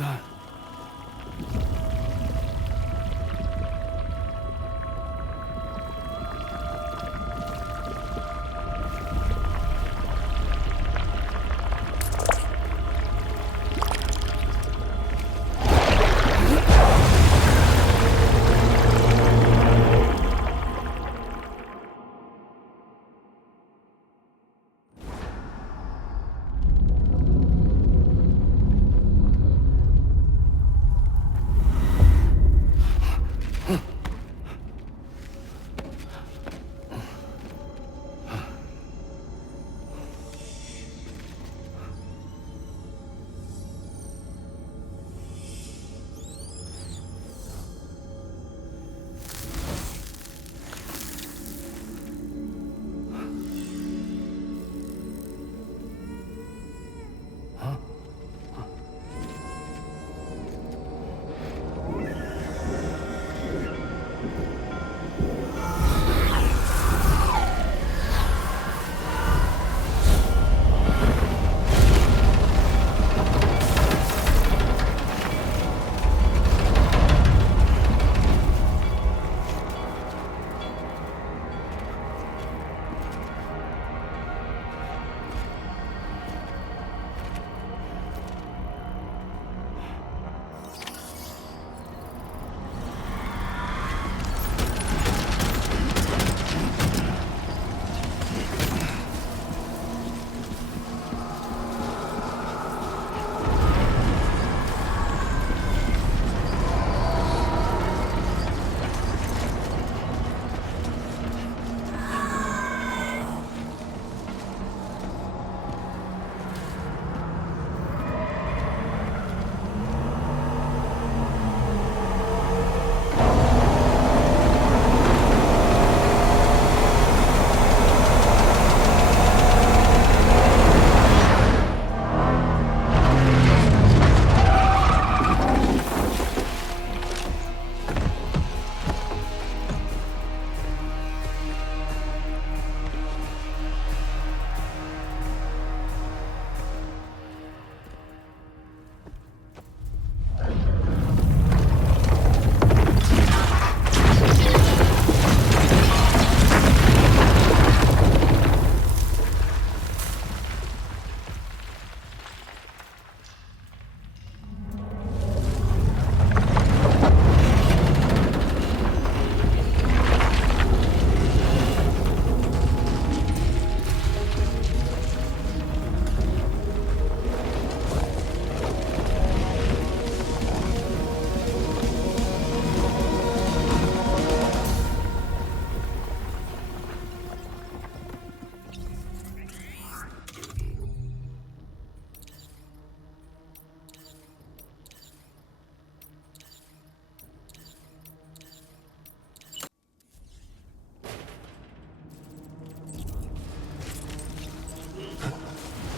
that?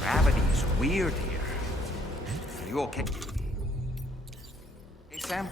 Gravity's weird here. Are you okay? Hey, Sam?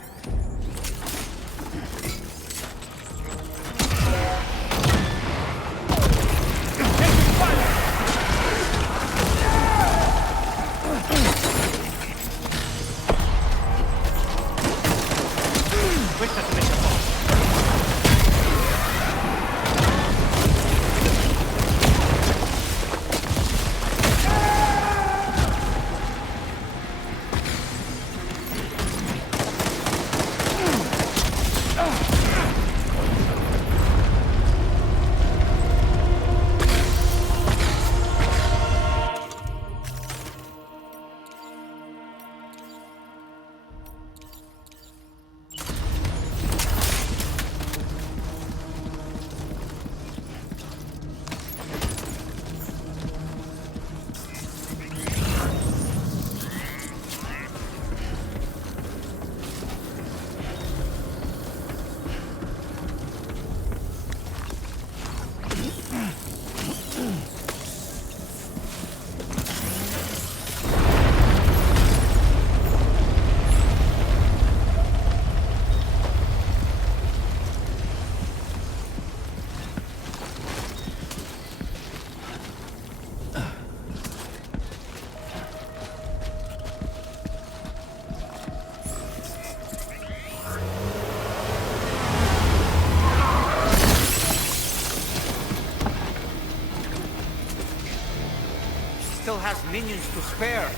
still has minions to spare.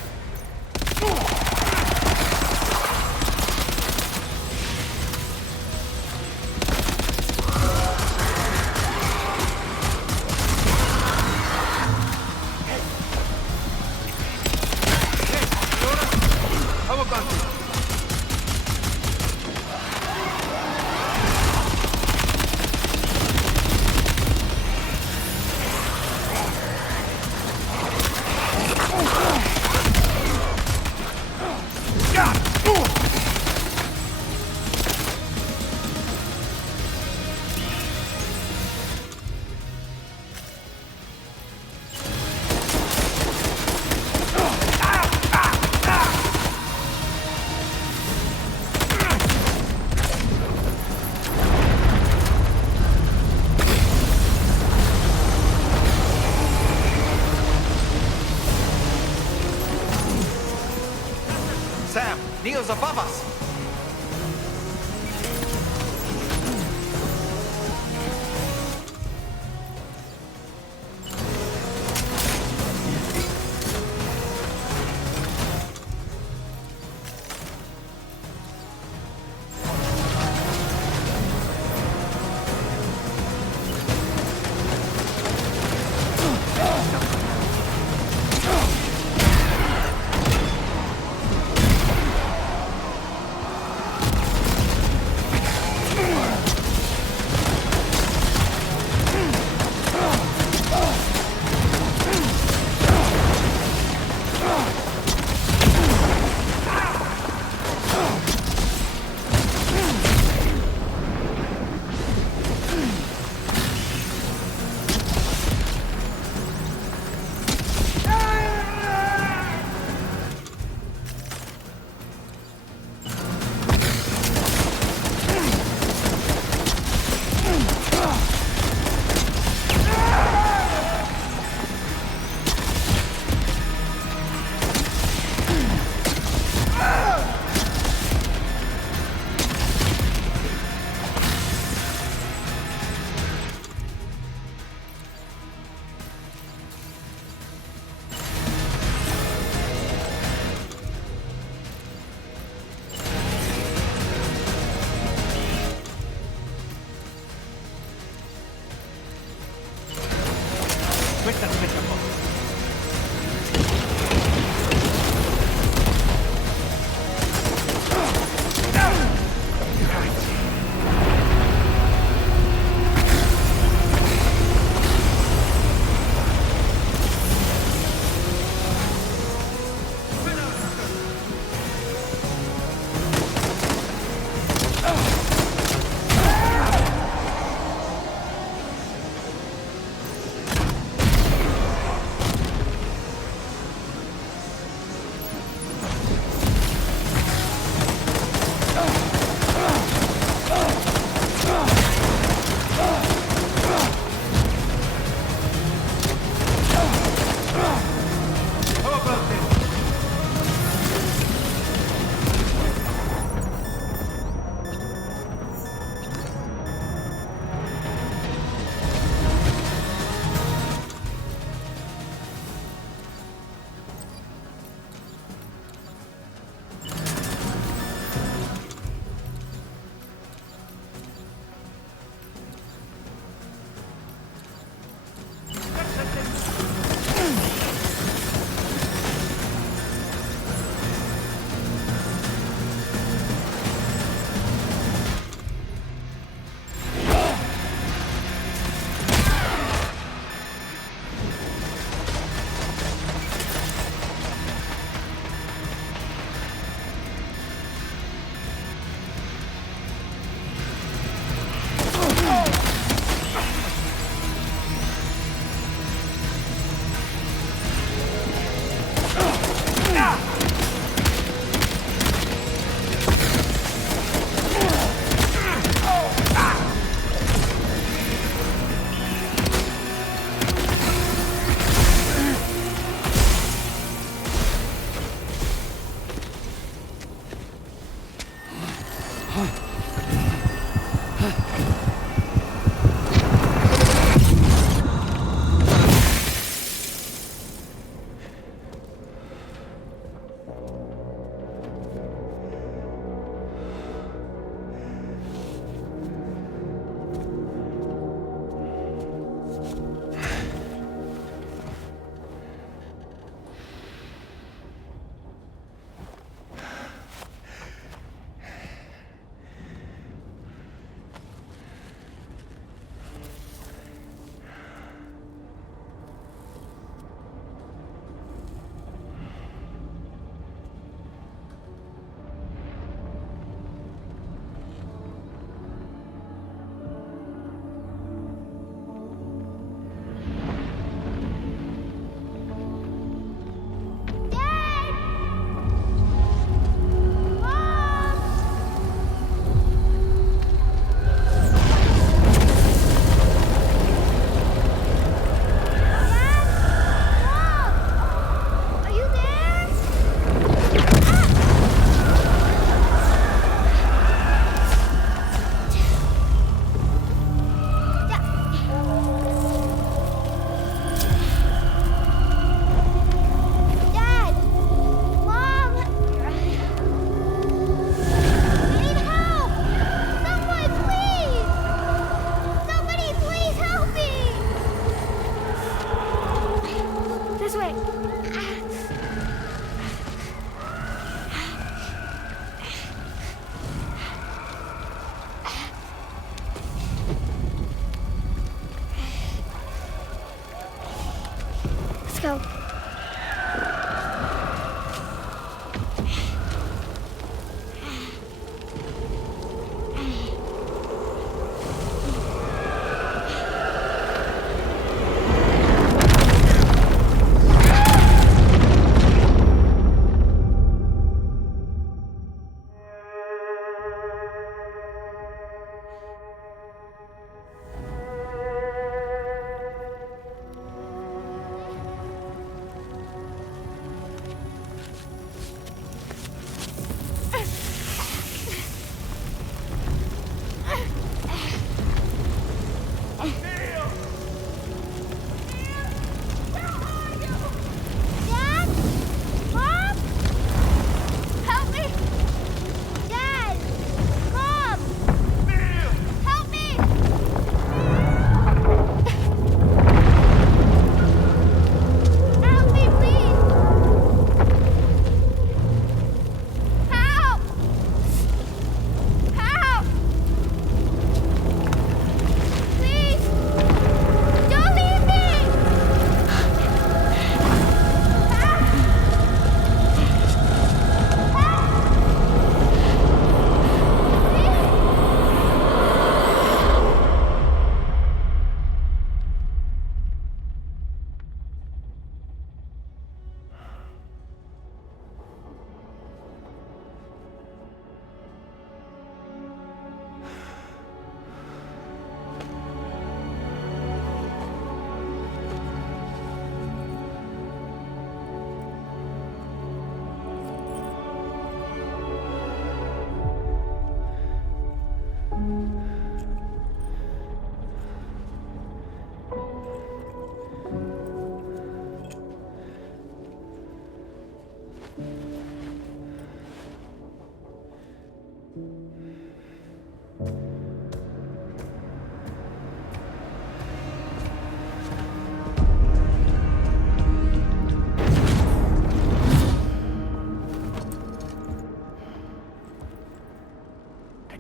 Sam, Neil's above us! go.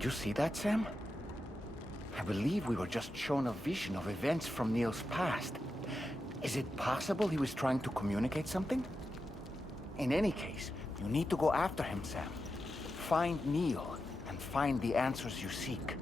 Did you see that, Sam? I believe we were just shown a vision of events from Neil's past. Is it possible he was trying to communicate something? In any case, you need to go after him, Sam. Find Neil and find the answers you seek.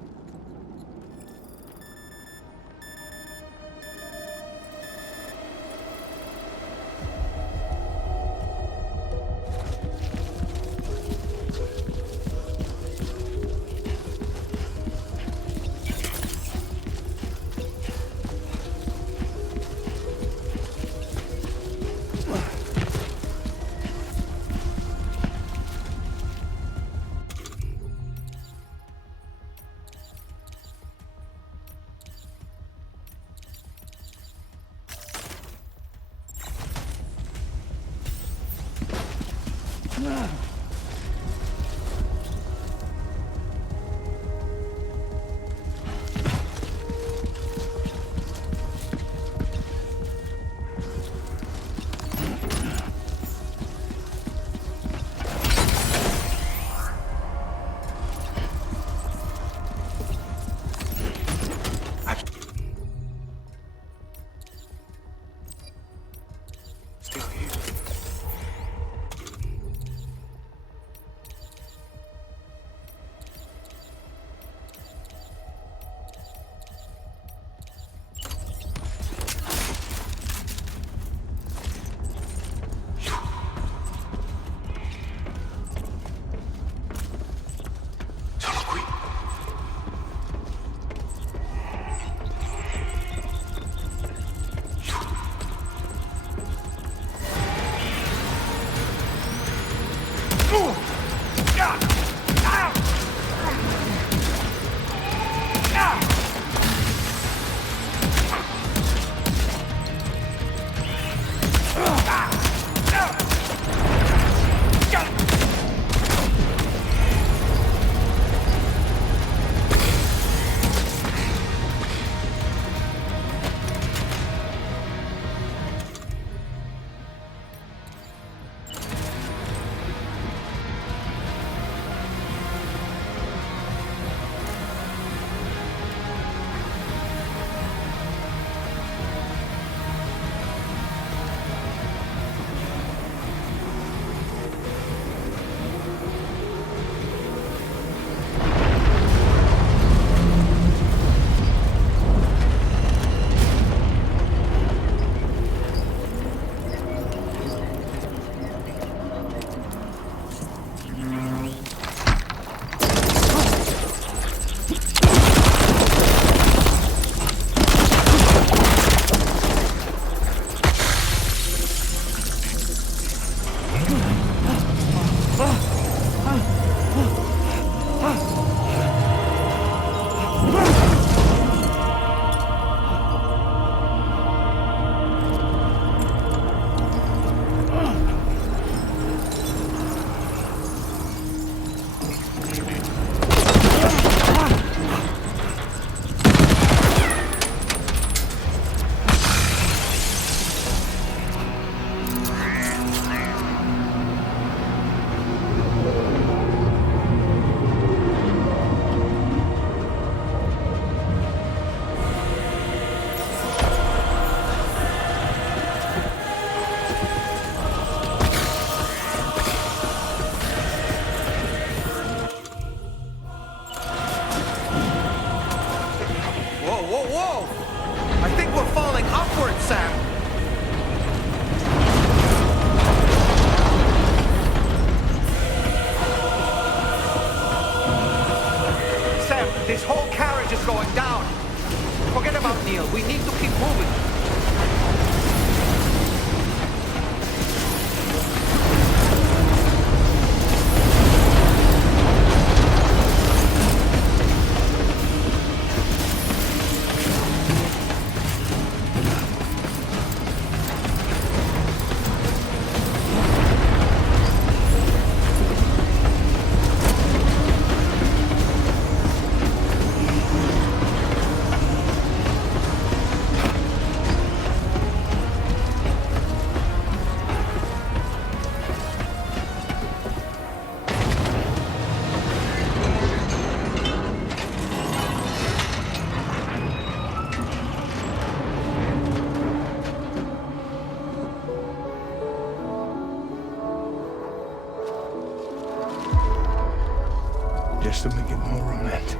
just to make it more romantic.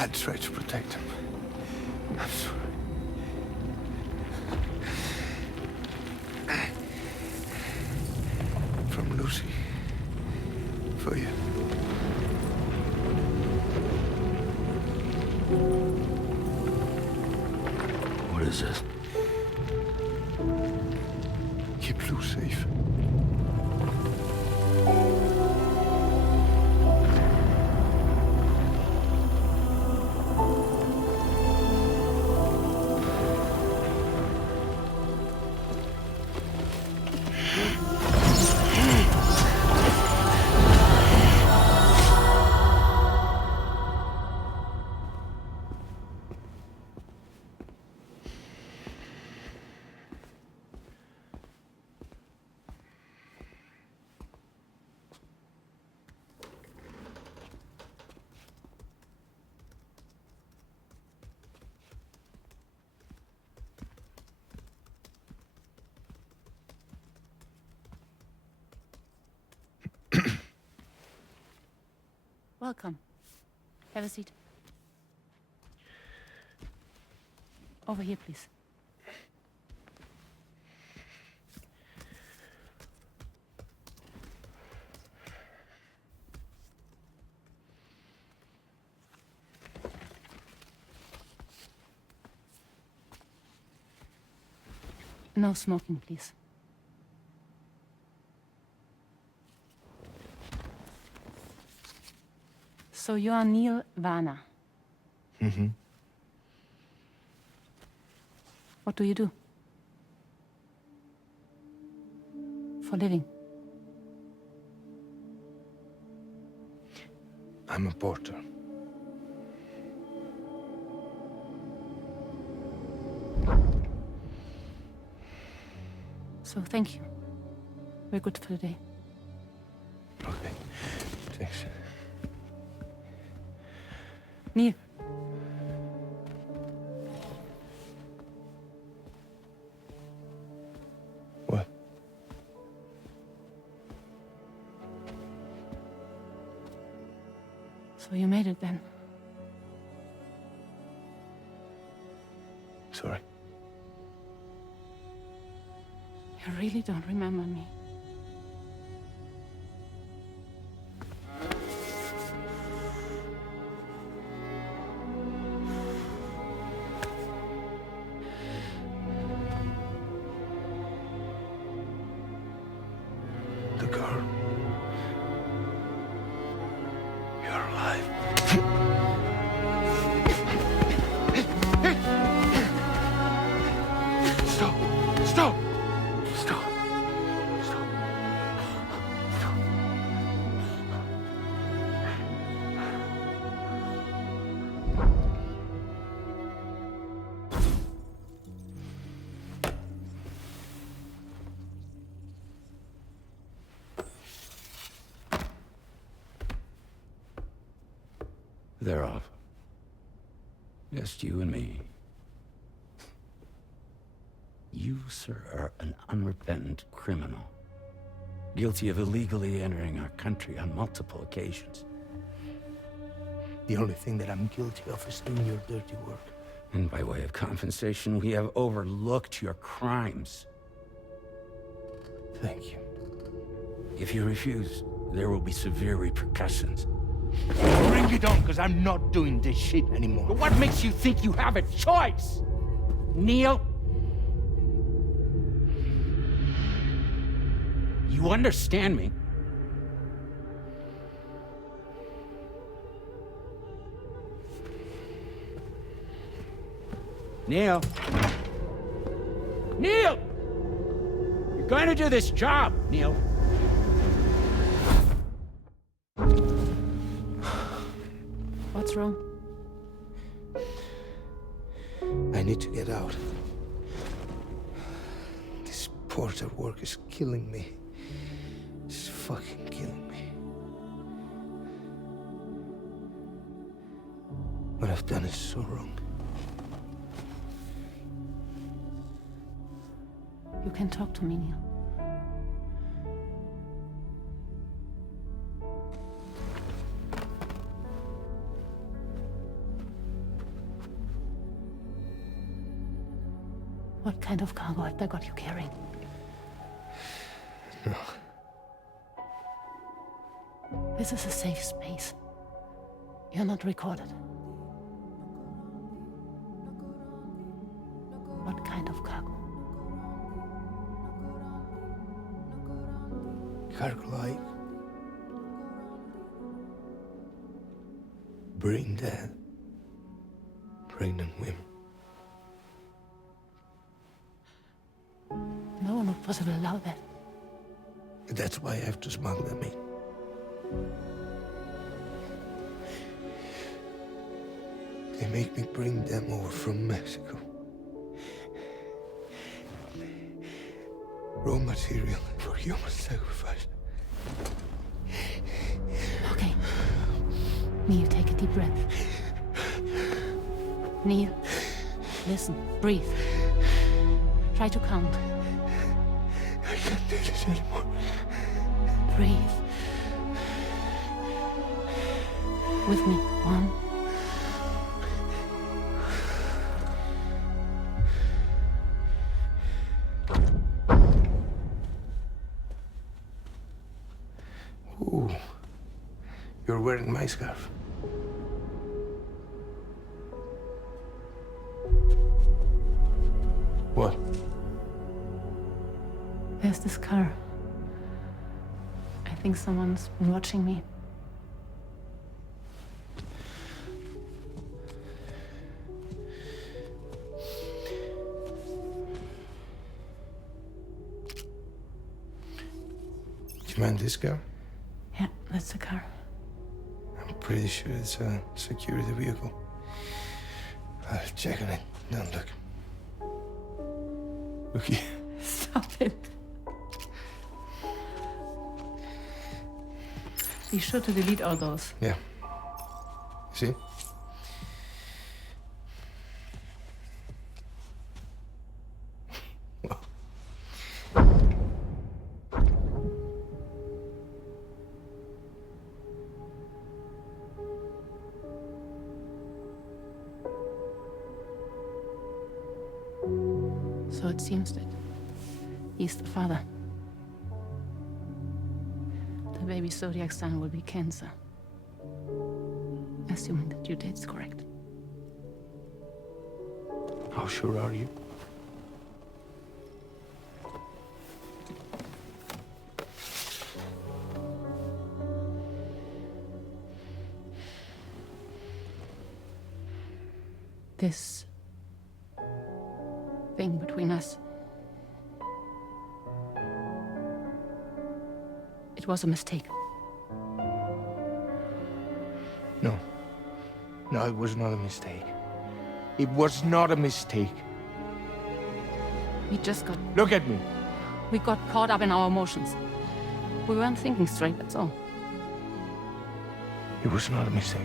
I tried to protect him. I'm sorry. From Lucy. For you. What is this? Keep Lou safe. Welcome. Have a seat. Over here, please. No smoking, please. So you are Neil Varner. Mm-hmm. What do you do? For a living? I'm a porter. So thank you. We're good for the day. Okay. Thanks. Neil. What? So you made it then? Sorry. You really don't remember me. The girl. You're alive. Stop! Stop! Stop! Stop! Stop! They're off. Just you and me. You, sir, are an unrepentant criminal. Guilty of illegally entering our country on multiple occasions. The only thing that I'm guilty of is doing your dirty work. And by way of compensation, we have overlooked your crimes. Thank you. If you refuse, there will be severe repercussions. Bring it on, because I'm not doing this shit anymore. But what makes you think you have a choice? Neil? You understand me? Neil? Neil! You're going to do this job, Neil. What's wrong? I need to get out. This porter work is killing me. It's fucking killing me. What I've done is so wrong. You can talk to me, Neil. What kind of cargo have they got you carrying? No. This is a safe space. You're not recorded. What kind of cargo? Cargo like bring dead, pregnant women. No one would possibly allow that. That's why I have to smuggle them in. They make me bring them over from Mexico. Raw material for human sacrifice. Okay. Neil, take a deep breath. Neil, listen, breathe. Try to count. I can't do this anymore. Breathe. with me. 1. Ooh, you're wearing my scarf. What? There's this car. I think someone's been watching me. Do you mind this car? Yeah, that's the car. I'm pretty sure it's a security vehicle. I'll check on it. Don't look. Look here. Stop it. Be sure to delete all those. Yeah. See? So it seems that he's the father. The baby zodiac sign will be Cancer. Assuming the due date's correct. How sure are you? This thing between us. It was a mistake. No. No, it was not a mistake. It was not a mistake. We just got... Look at me. We got caught up in our emotions. We weren't thinking straight, that's all. It was not a mistake.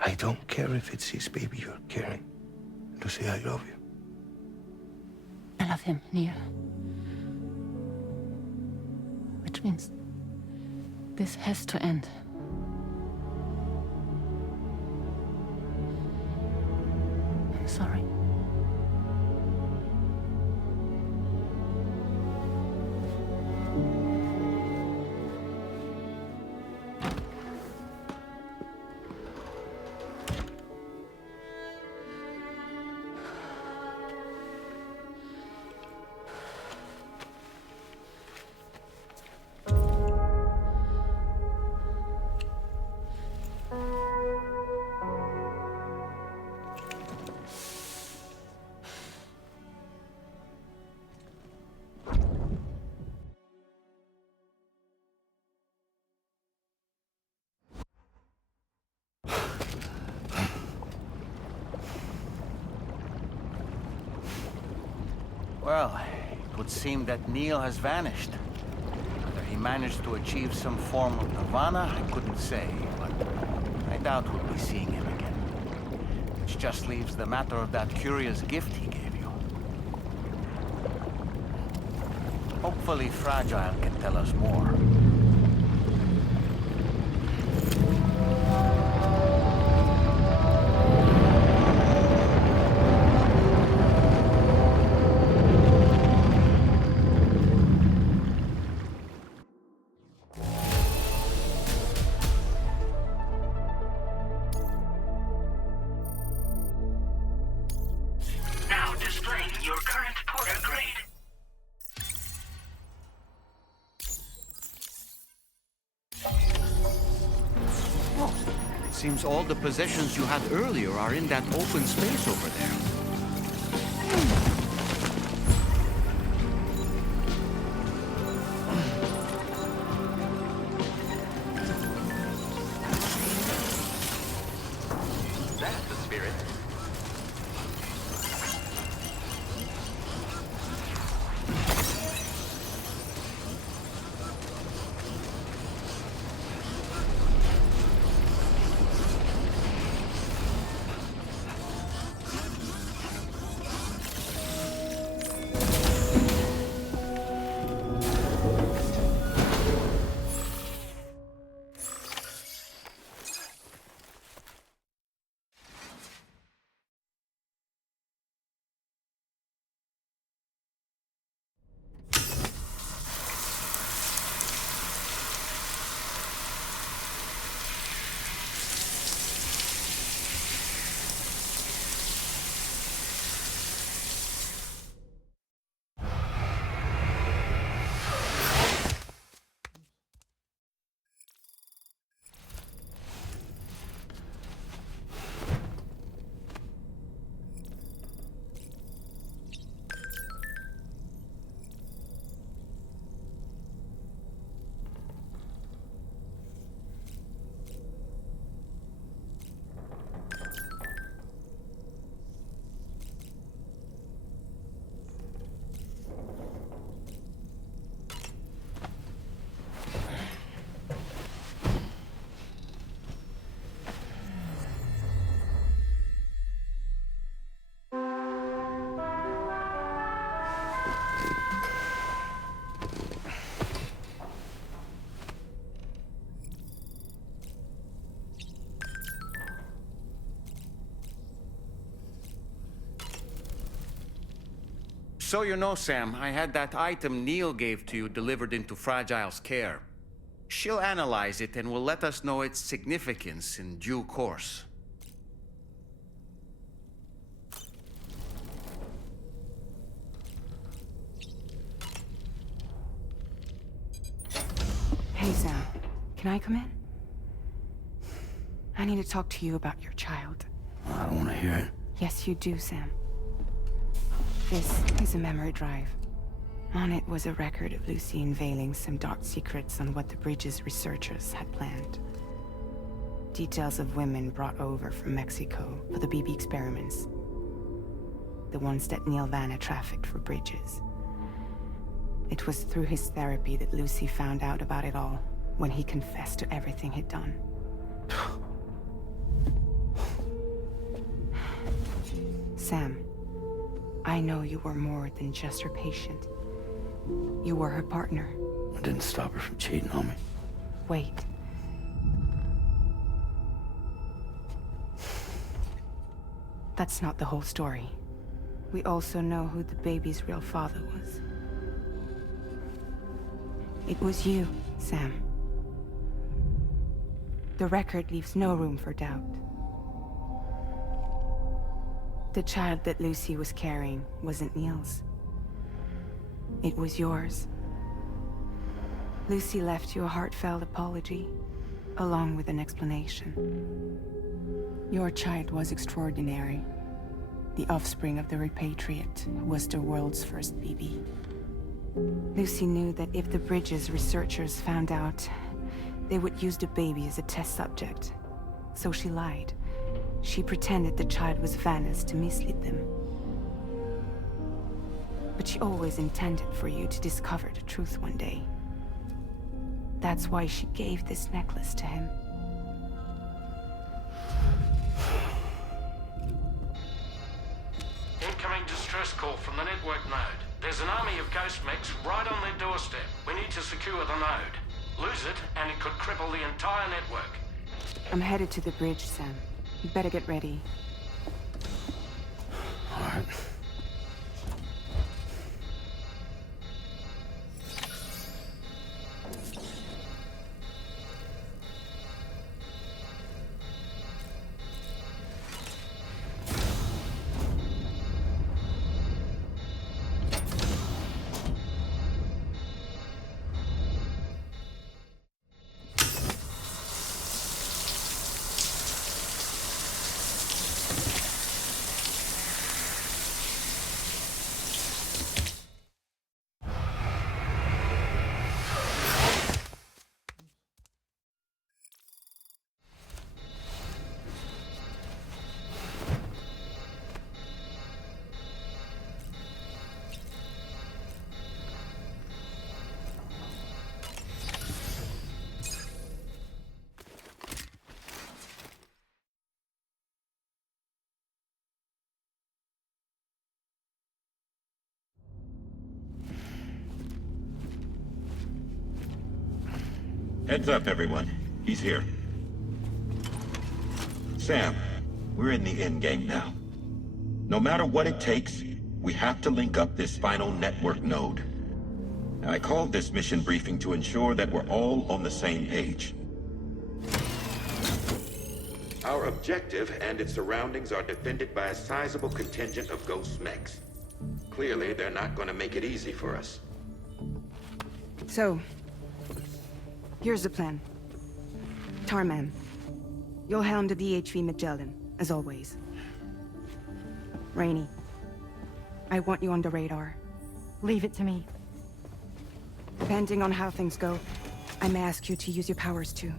I don't care if it's his baby you're carrying. Lucy, I love you. I love him, Neil. Which means this has to end. I'm sorry. Well, it would seem that Neil has vanished. Whether he managed to achieve some form of nirvana, I couldn't say, but I doubt we'll be seeing him again. Which just leaves the matter of that curious gift he gave you. Hopefully Fragile can tell us more. Now displaying your current porter grade. It seems all the possessions you had earlier are in that open space over there. That's the spirit. So you know, Sam, I had that item Neil gave to you delivered into Fragile's care. She'll analyze it and will let us know its significance in due course. Hey, Sam. Can I come in? I need to talk to you about your child. I don't want to hear it. Yes, you do, Sam. This is a memory drive. On it was a record of Lucy unveiling some dark secrets on what the Bridges researchers had planned. Details of women brought over from Mexico for the BB experiments. The ones that Neil Vanna trafficked for Bridges. It was through his therapy that Lucy found out about it all, when he confessed to everything he'd done. Sam, I know you were more than just her patient. You were her partner. I didn't stop her from cheating on me. Wait. That's not the whole story. We also know who the baby's real father was. It was you, Sam. The record leaves no room for doubt. The child that Lucy was carrying wasn't Neil's. It was yours. Lucy left you a heartfelt apology, along with an explanation. Your child was extraordinary. The offspring of the repatriate who was the world's first BB. Lucy knew that if the Bridges researchers found out, they would use the baby as a test subject. So she lied. She pretended the child was Vanna's to mislead them. But she always intended for you to discover the truth one day. That's why she gave this necklace to him. Incoming distress call from the network node. There's an army of ghost mechs right on their doorstep. We need to secure the node. Lose it, and it could cripple the entire network. I'm headed to the bridge, Sam. You better get ready. All right. Heads up, everyone. He's here. Sam, we're in the endgame now. No matter what it takes, we have to link up this final network node. I called this mission briefing to ensure that we're all on the same page. Our objective and its surroundings are defended by a sizable contingent of ghost mechs. Clearly, they're not going to make it easy for us. So, here's the plan. Tarman, you'll helm the DHV Magellan, as always. Rainey, I want you on the radar. Leave it to me. Depending on how things go, I may ask you to use your powers too.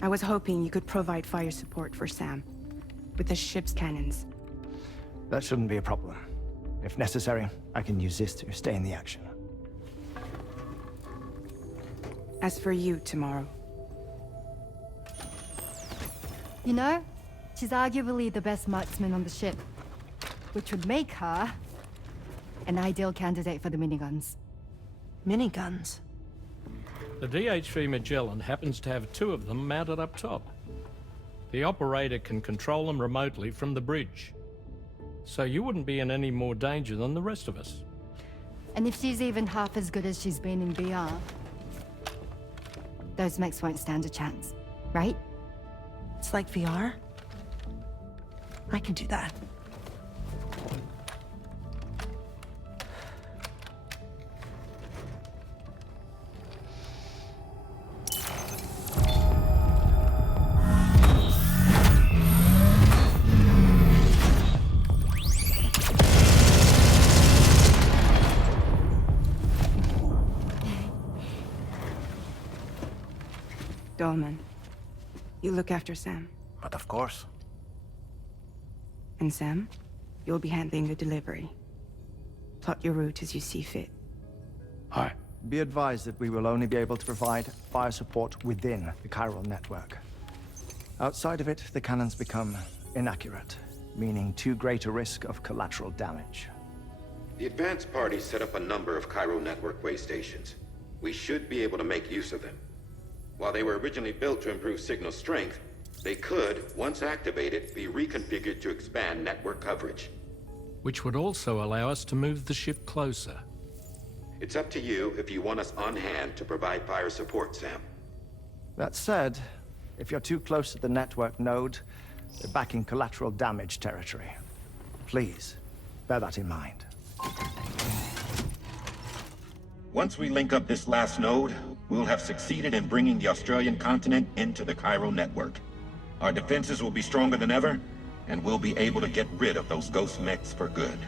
I was hoping you could provide fire support for Sam, with the ship's cannons. That shouldn't be a problem. If necessary, I can use this to stay in the action. As for you, tomorrow. You know, she's arguably the best marksman on the ship, which would make her an ideal candidate for the miniguns. Miniguns? The DHV Magellan happens to have 2 of them mounted up top. The operator can control them remotely from the bridge. so you wouldn't be in any more danger than the rest of us. And if she's even half as good as she's been in VR, those mechs won't stand a chance, right? It's like VR? I can do that. Dolman, you look after Sam. But of course. And Sam, you'll be handling the delivery. Plot your route as you see fit. Aye. Be advised that we will only be able to provide fire support within the chiral network. Outside of it, the cannons become inaccurate, meaning too great a risk of collateral damage. The advanced party set up a number of chiral network way stations. We should be able to make use of them. While they were originally built to improve signal strength, they could, once activated, be reconfigured to expand network coverage. Which would also allow us to move the ship closer. It's up to you if you want us on hand to provide fire support, Sam. That said, if you're too close to the network node, you're back in collateral damage territory. Please, bear that in mind. Once we link up this last node, we'll have succeeded in bringing the Australian continent into the chiral network. Our defenses will be stronger than ever, and we'll be able to get rid of those ghost mechs for good.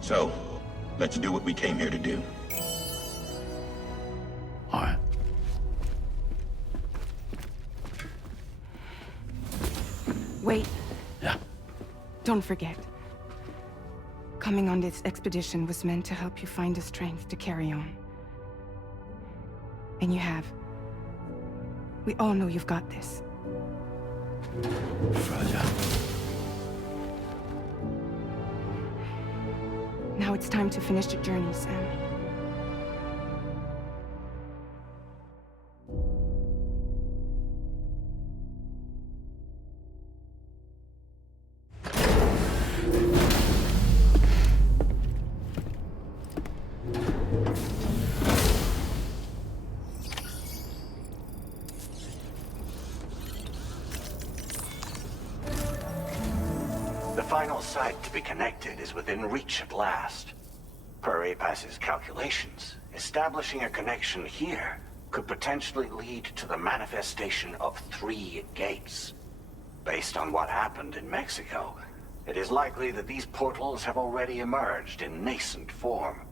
So, let's do what we came here to do. Alright. Wait. Yeah. Don't forget. Coming on this expedition was meant to help you find the strength to carry on. And you have. We all know you've got this. Fragile. Now it's time to finish the journey, Sam. The final site to be connected is within reach at last. Per APAS's calculations, establishing a connection here could potentially lead to the manifestation of 3 gates. Based on what happened in Mexico, it is likely that these portals have already emerged in nascent form,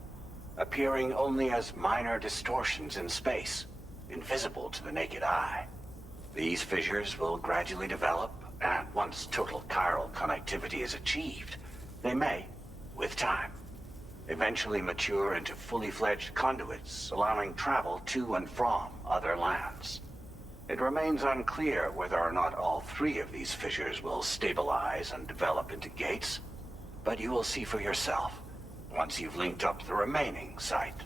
appearing only as minor distortions in space, invisible to the naked eye. These fissures will gradually develop, and once total chiral connectivity is achieved, they may, with time, eventually mature into fully fledged conduits, allowing travel to and from other lands. It remains unclear whether or not all 3 of these fissures will stabilize and develop into gates, but you will see for yourself once you've linked up the remaining site.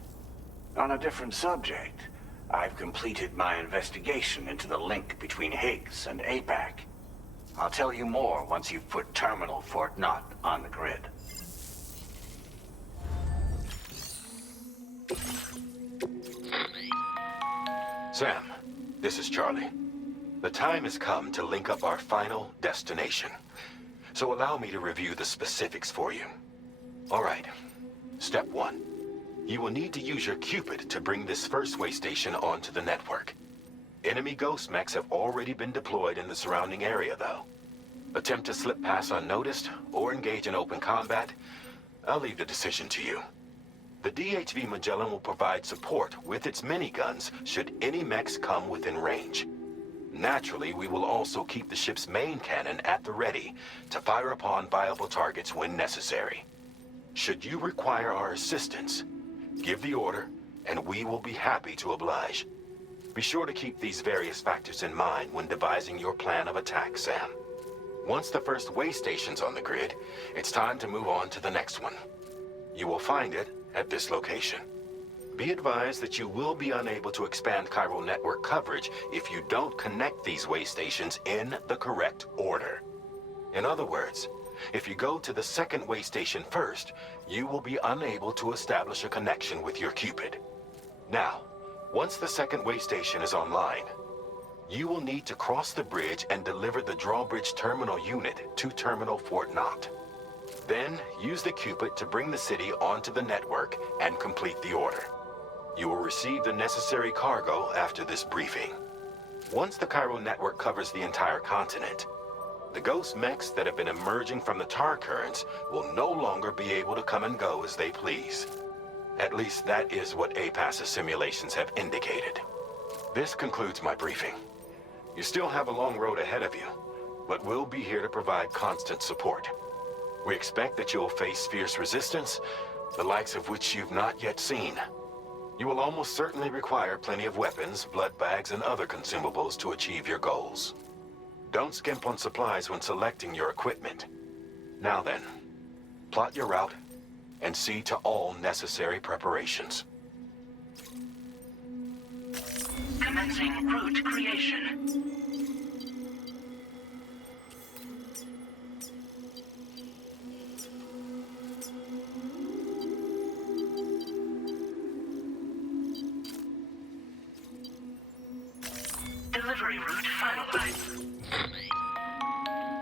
On a different subject, I've completed my investigation into the link between Higgs and APAC. I'll tell you more once you've put Terminal Fort Knott on the grid. Sam, this is Charlie. The time has come to link up our final destination. So allow me to review the specifics for you. All right. Step 1. You will need to use your Cupid to bring this first way station onto the network. Enemy ghost mechs have already been deployed in the surrounding area, though. Attempt to slip past unnoticed or engage in open combat, I'll leave the decision to you. The DHV Magellan will provide support with its miniguns should any mechs come within range. Naturally, we will also keep the ship's main cannon at the ready to fire upon viable targets when necessary. Should you require our assistance, give the order, and we will be happy to oblige. Be sure to keep these various factors in mind when devising your plan of attack, Sam. Once the first way station's on the grid, it's time to move on to the next one. You will find it at this location. Be advised that you will be unable to expand chiral network coverage if you don't connect these way stations in the correct order. In other words, If you go to the second way station first, you will be unable to establish a connection with your Cupid. Now, once the second way station is online, you will need to cross the bridge and deliver the drawbridge terminal unit to Terminal Fort Knott. Then, use the Cupid to bring the city onto the network and complete the order. You will receive the necessary cargo after this briefing. Once the Cairo network covers the entire continent, the ghost mechs that have been emerging from the tar currents will no longer be able to come and go as they please. At least that is what APAS's simulations have indicated. This concludes my briefing. You still have a long road ahead of you, but we'll be here to provide constant support. We expect that you'll face fierce resistance, the likes of which you've not yet seen. You will almost certainly require plenty of weapons, blood bags, and other consumables to achieve your goals. Don't skimp on supplies when selecting your equipment. Now then, plot your route and see to all necessary preparations. Commencing route creation. Delivery route finalized.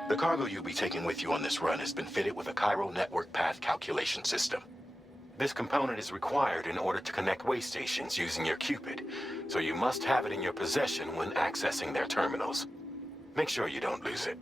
The cargo you'll be taking with you on this run has been fitted with a Cairo network path calculation system. This component is required in order to connect way stations using your Cupid, so you must have it in your possession when accessing their terminals. Make sure you don't lose it.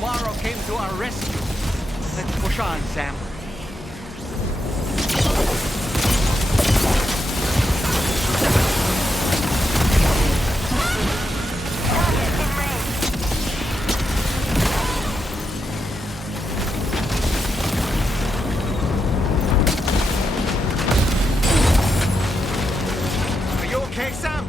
tomorrow came to our rescue. Let's push on, Sam. Are you okay, Sam?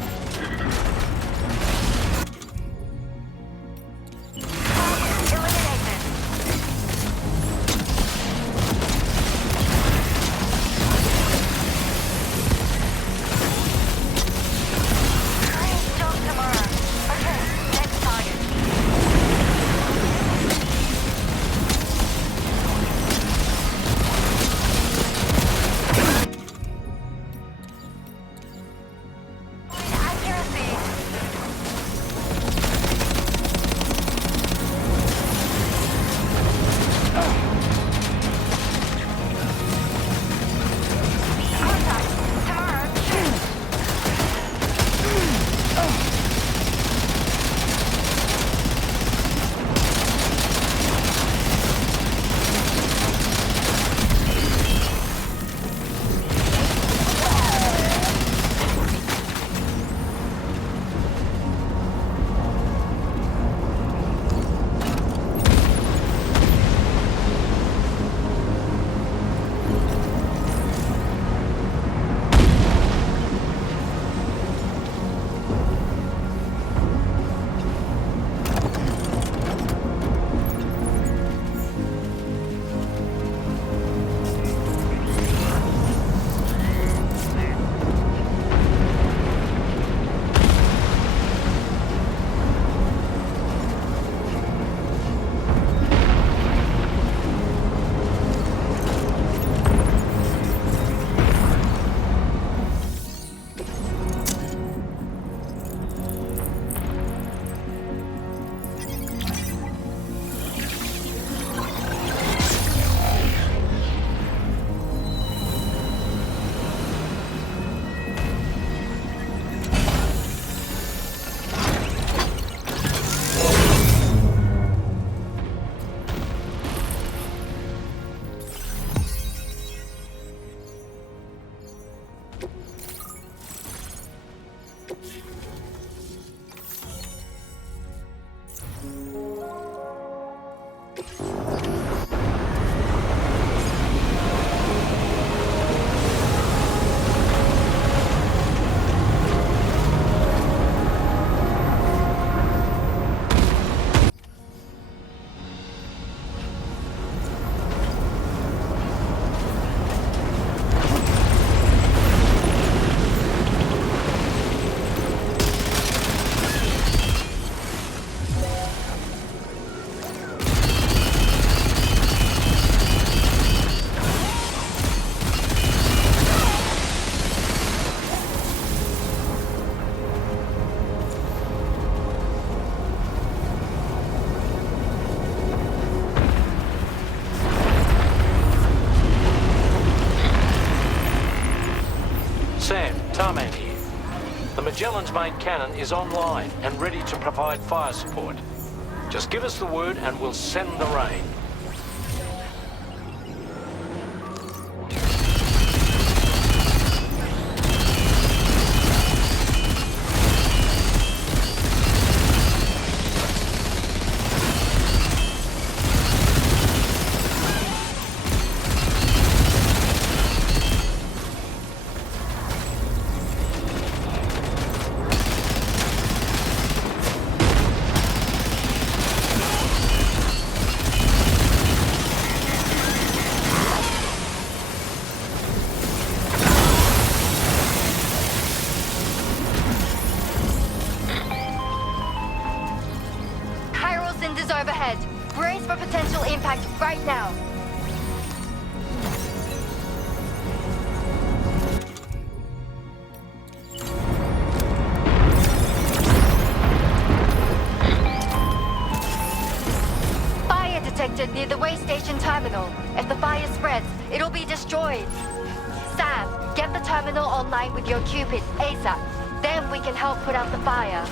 Tarman here. The Magellan's main cannon is online and ready to provide fire support. Just give us the word and we'll send the rain. Overhead. Brace for potential impact right now. Fire detected near the way station terminal. If the fire spreads, it'll be destroyed. Sam, get the terminal online with your Cupid ASAP. Then we can help put out the fire.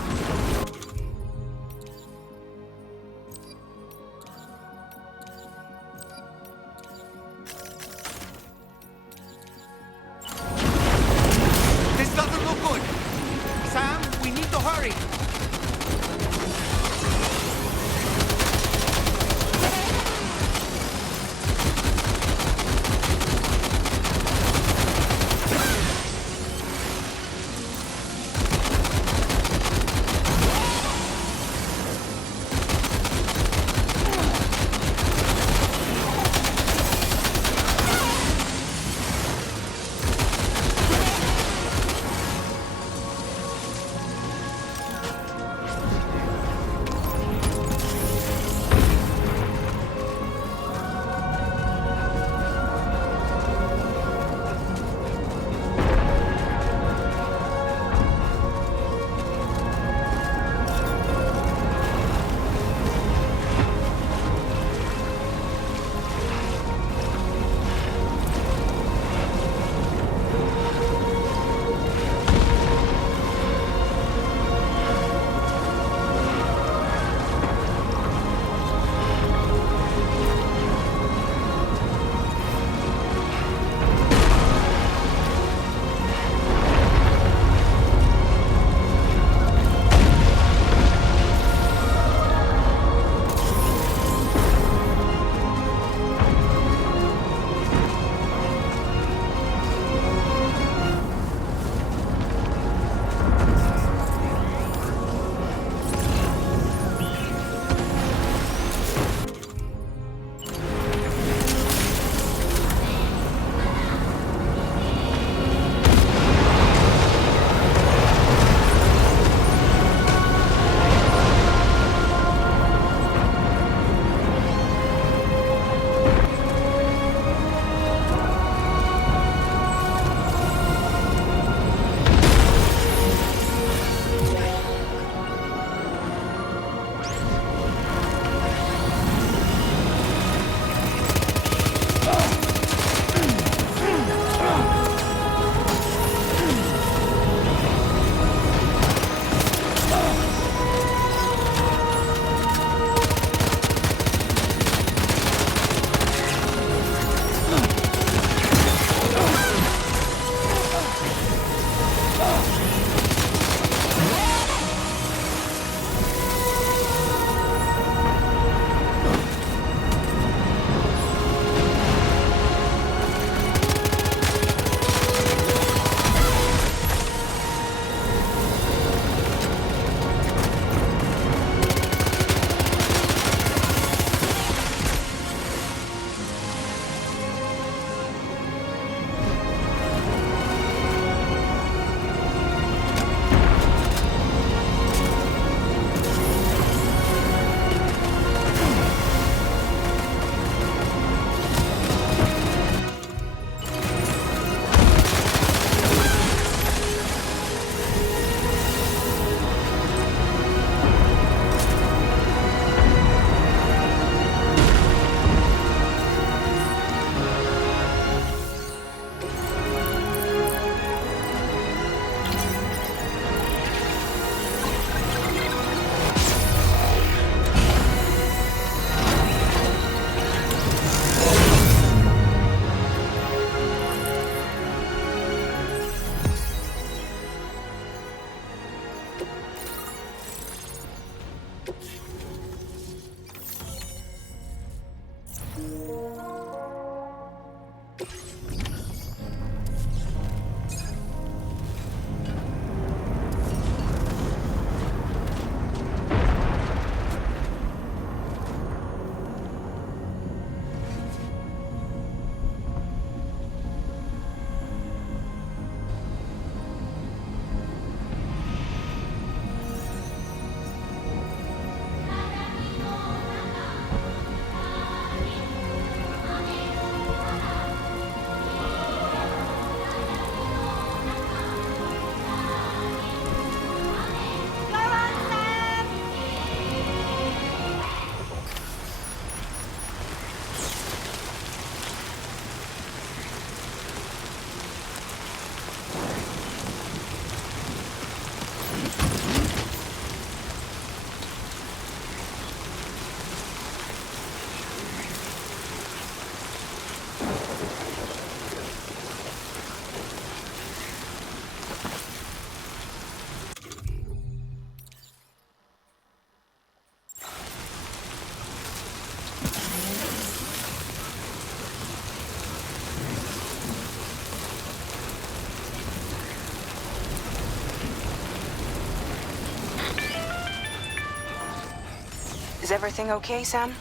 Is everything okay, Sam?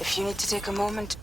If you need to take a moment...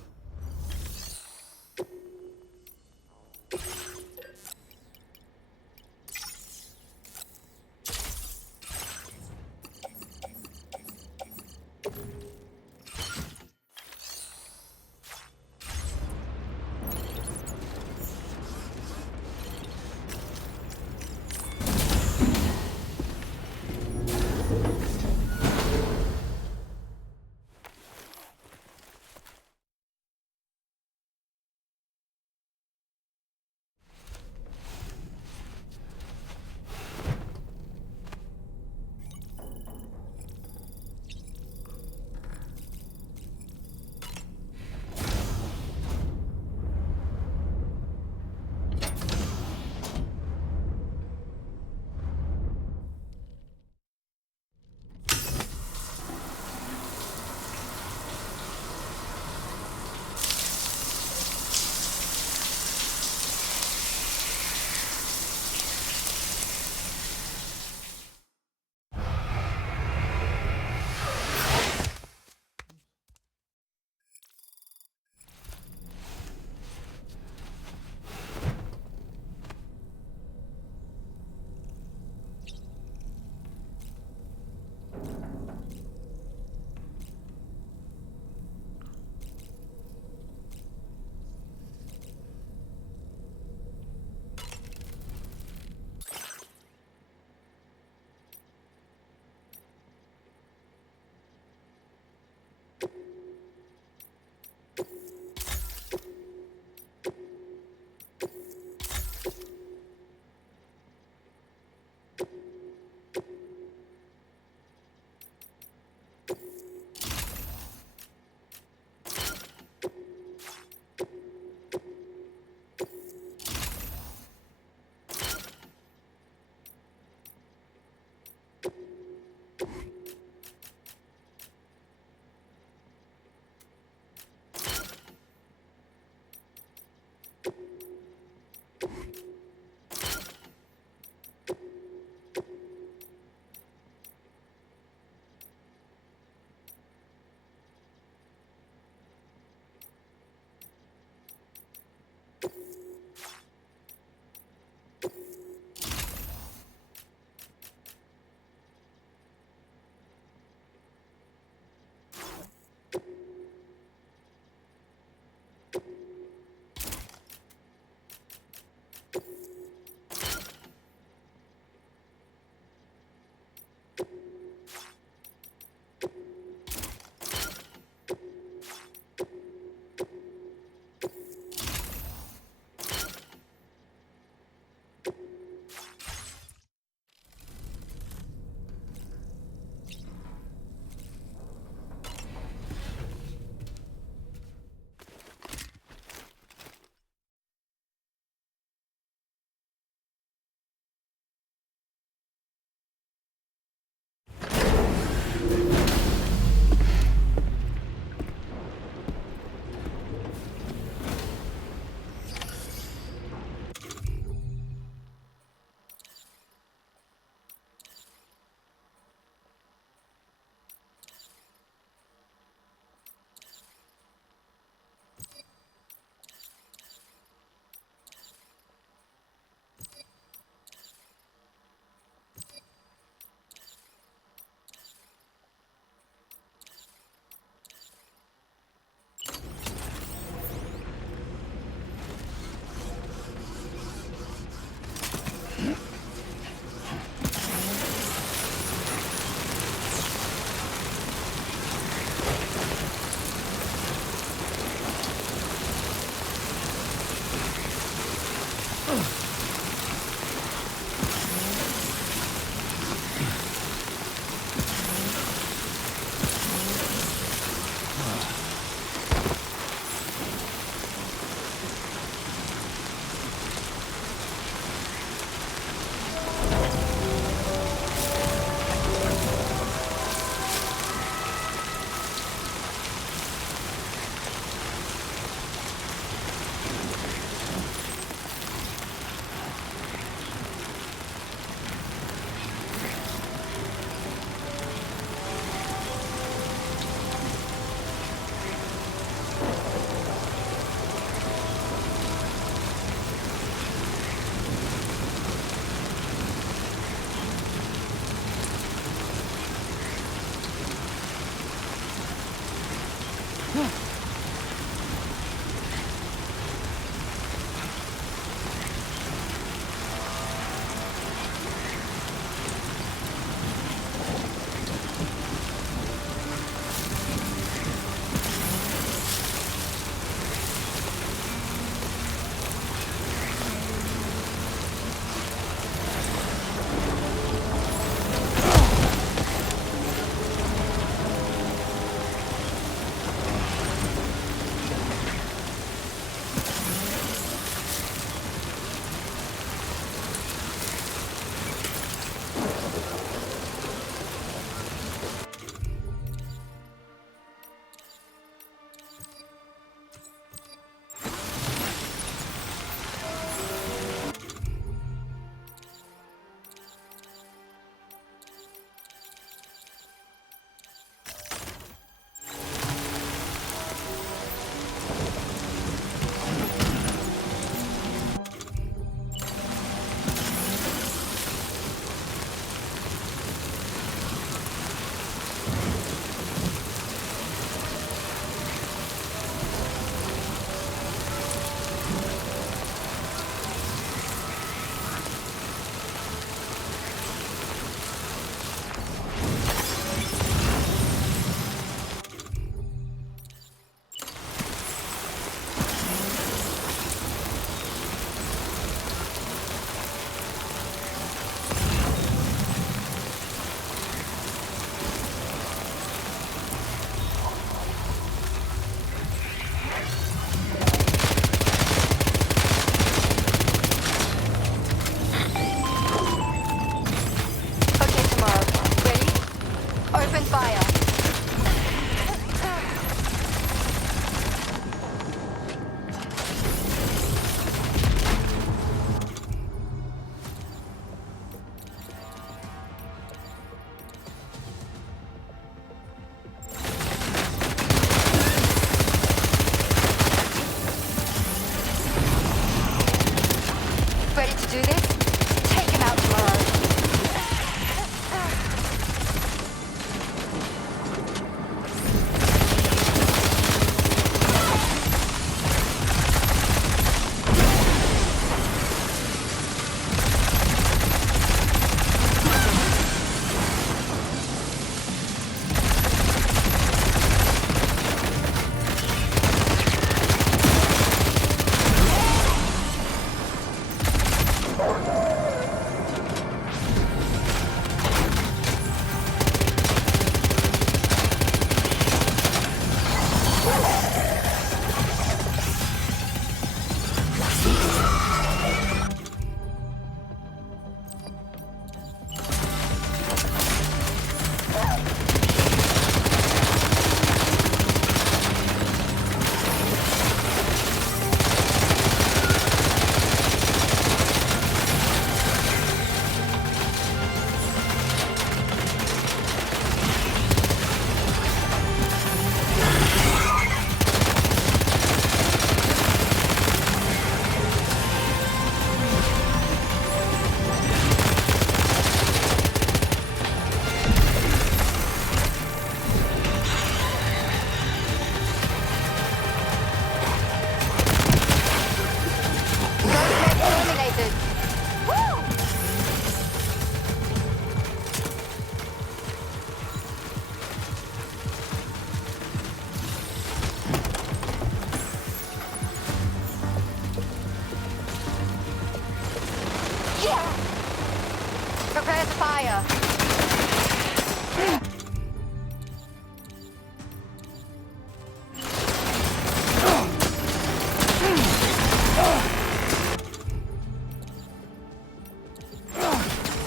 Prepare to fire.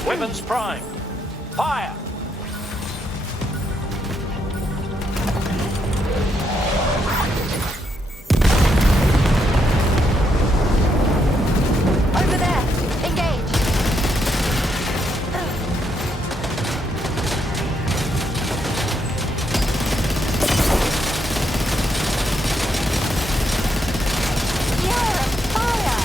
Weapons primed. Fire! Over there. Engage. Yeah, fire!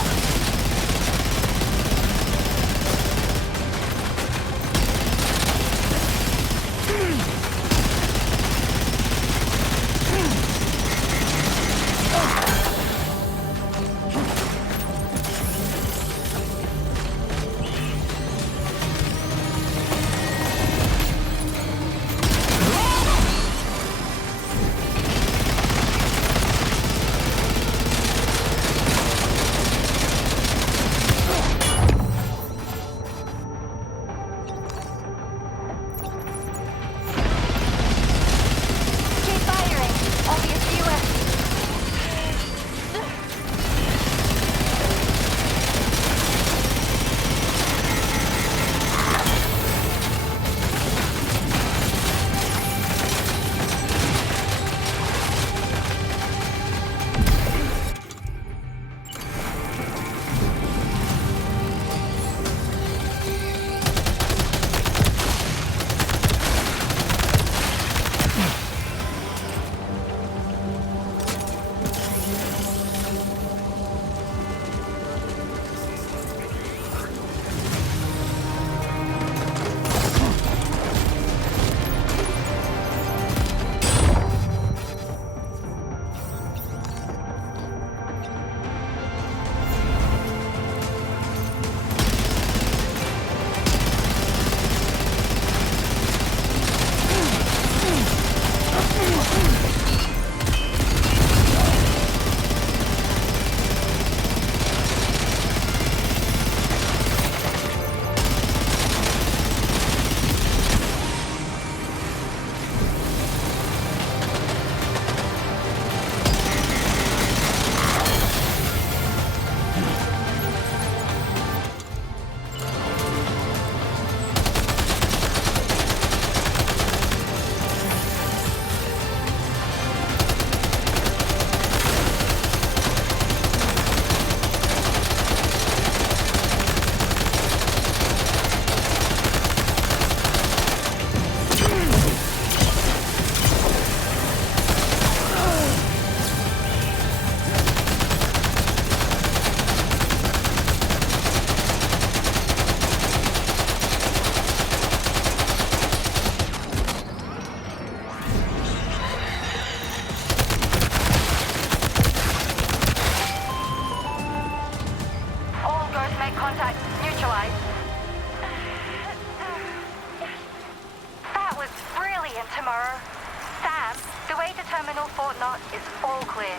terminal, Fort Knott. It's all clear.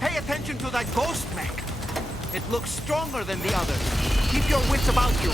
Pay attention to that ghost mech. It looks stronger than the others. Keep your wits about you.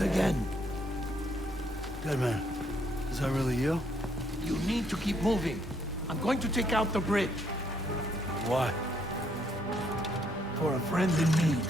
Again. Deadman, is that really you? You need to keep moving. I'm going to take out the bridge. Why? For a friend in need.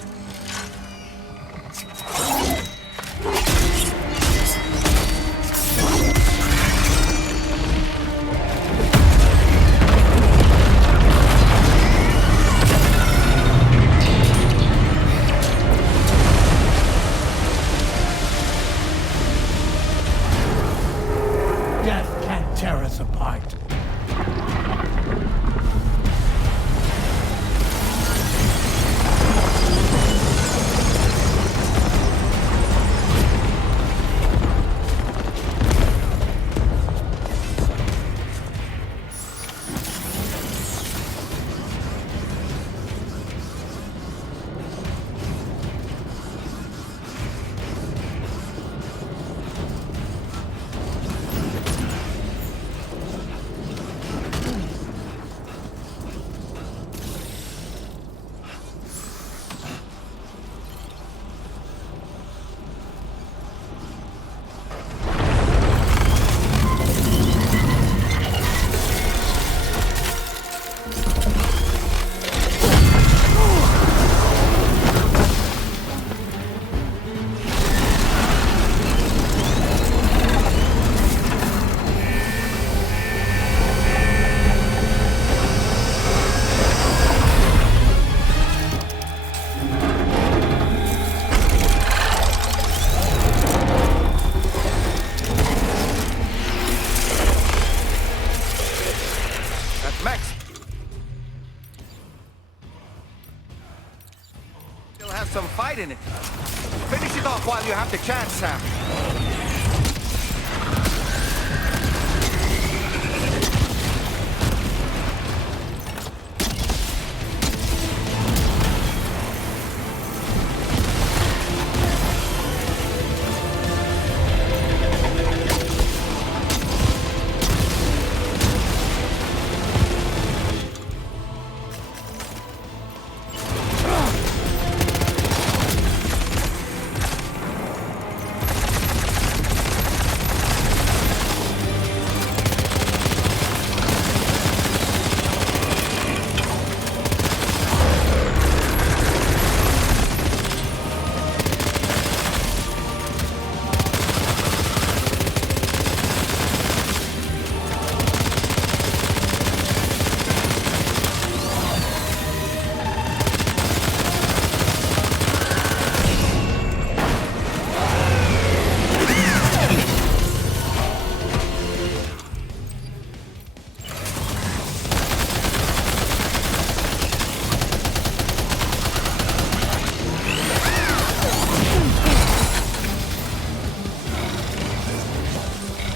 have some fight in it. Finish it off while you have the chance, Sam.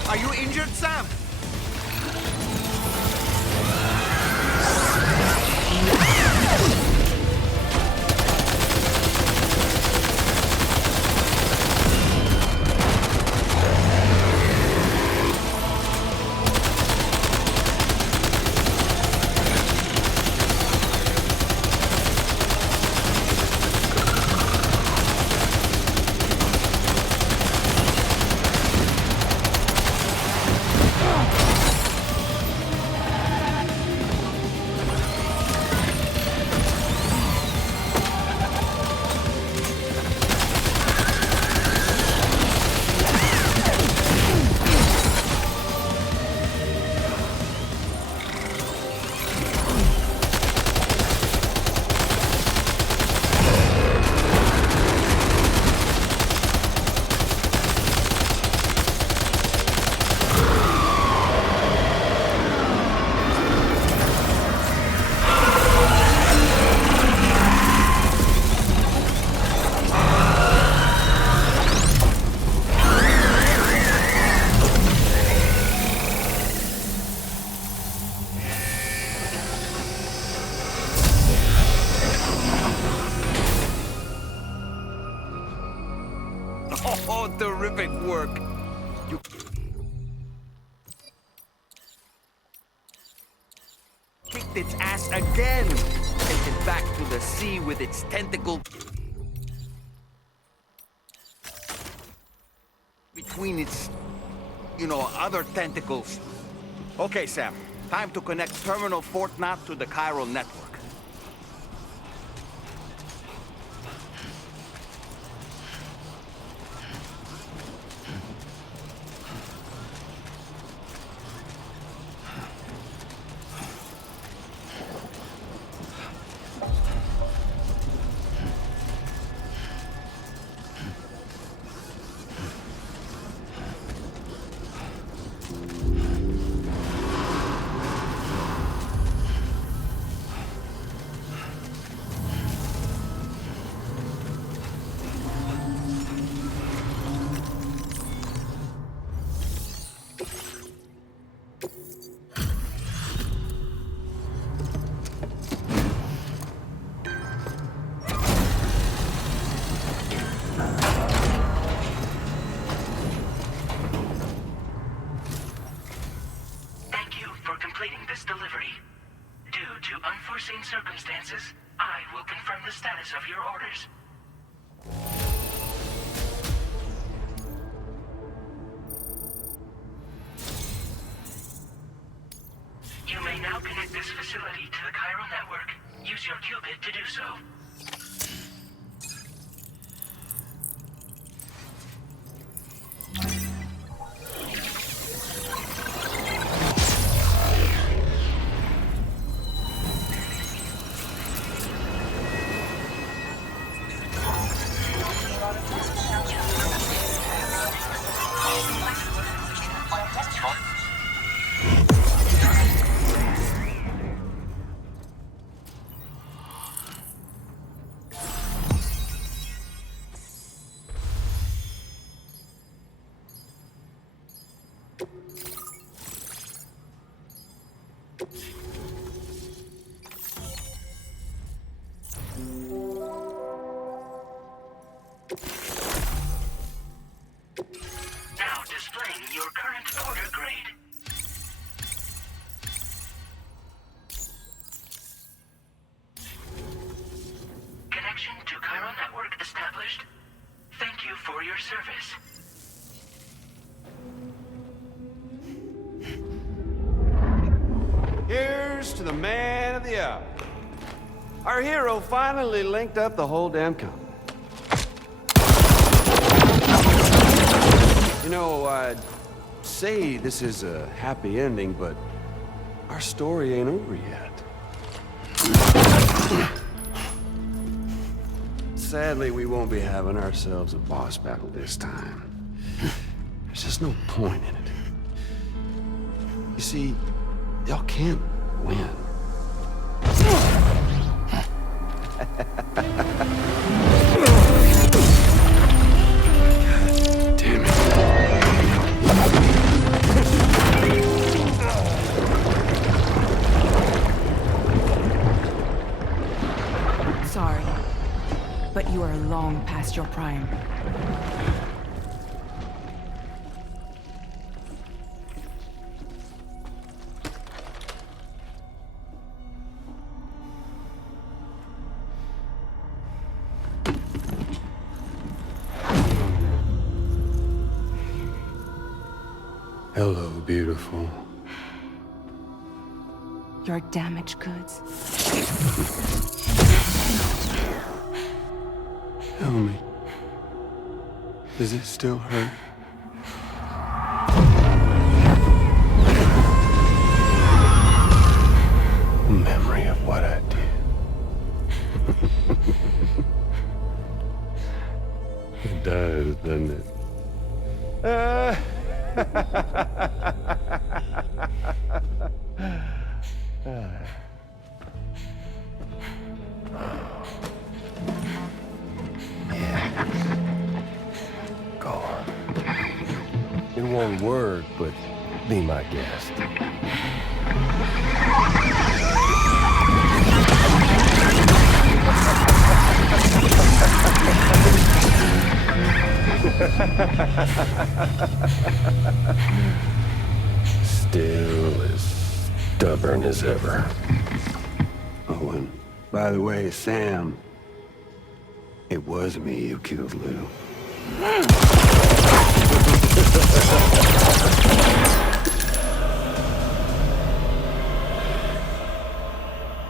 Are you injured, Sam? Oh, terrific work. You kicked its ass again. Take it back to the sea with its tentacle between its, other tentacles. Okay, Sam. Time to connect Terminal Fort Knot to the chiral network. Unforeseen circumstances, I will confirm the status of your orders. You may now connect this facility to the chiral network. Use your qubit to do so. Now displaying your current order grade. Connection to Cairo Network established. Thank you for your service. Here's to the man of the hour. Our hero finally linked up the whole damn company. You know, I'd say this is a happy ending, but our story ain't over yet. Sadly, we won't be having ourselves a boss battle this time. There's just no point in it. You see, y'all can't win. Damn it. Sorry, but you are long past your prime. Hello, beautiful. Your damaged goods. Tell me, does it still hurt? Memory of what I did. It does, doesn't it? Go on. It won't work, but be my guest. Still as stubborn as ever. Oh, and by the way, Sam, it was me who killed Lou.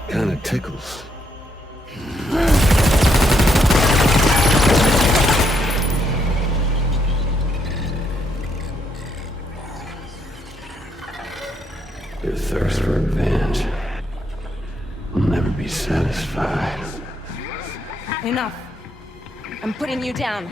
Kinda tickles. Your thirst for revenge will never be satisfied. Enough. I'm putting you down.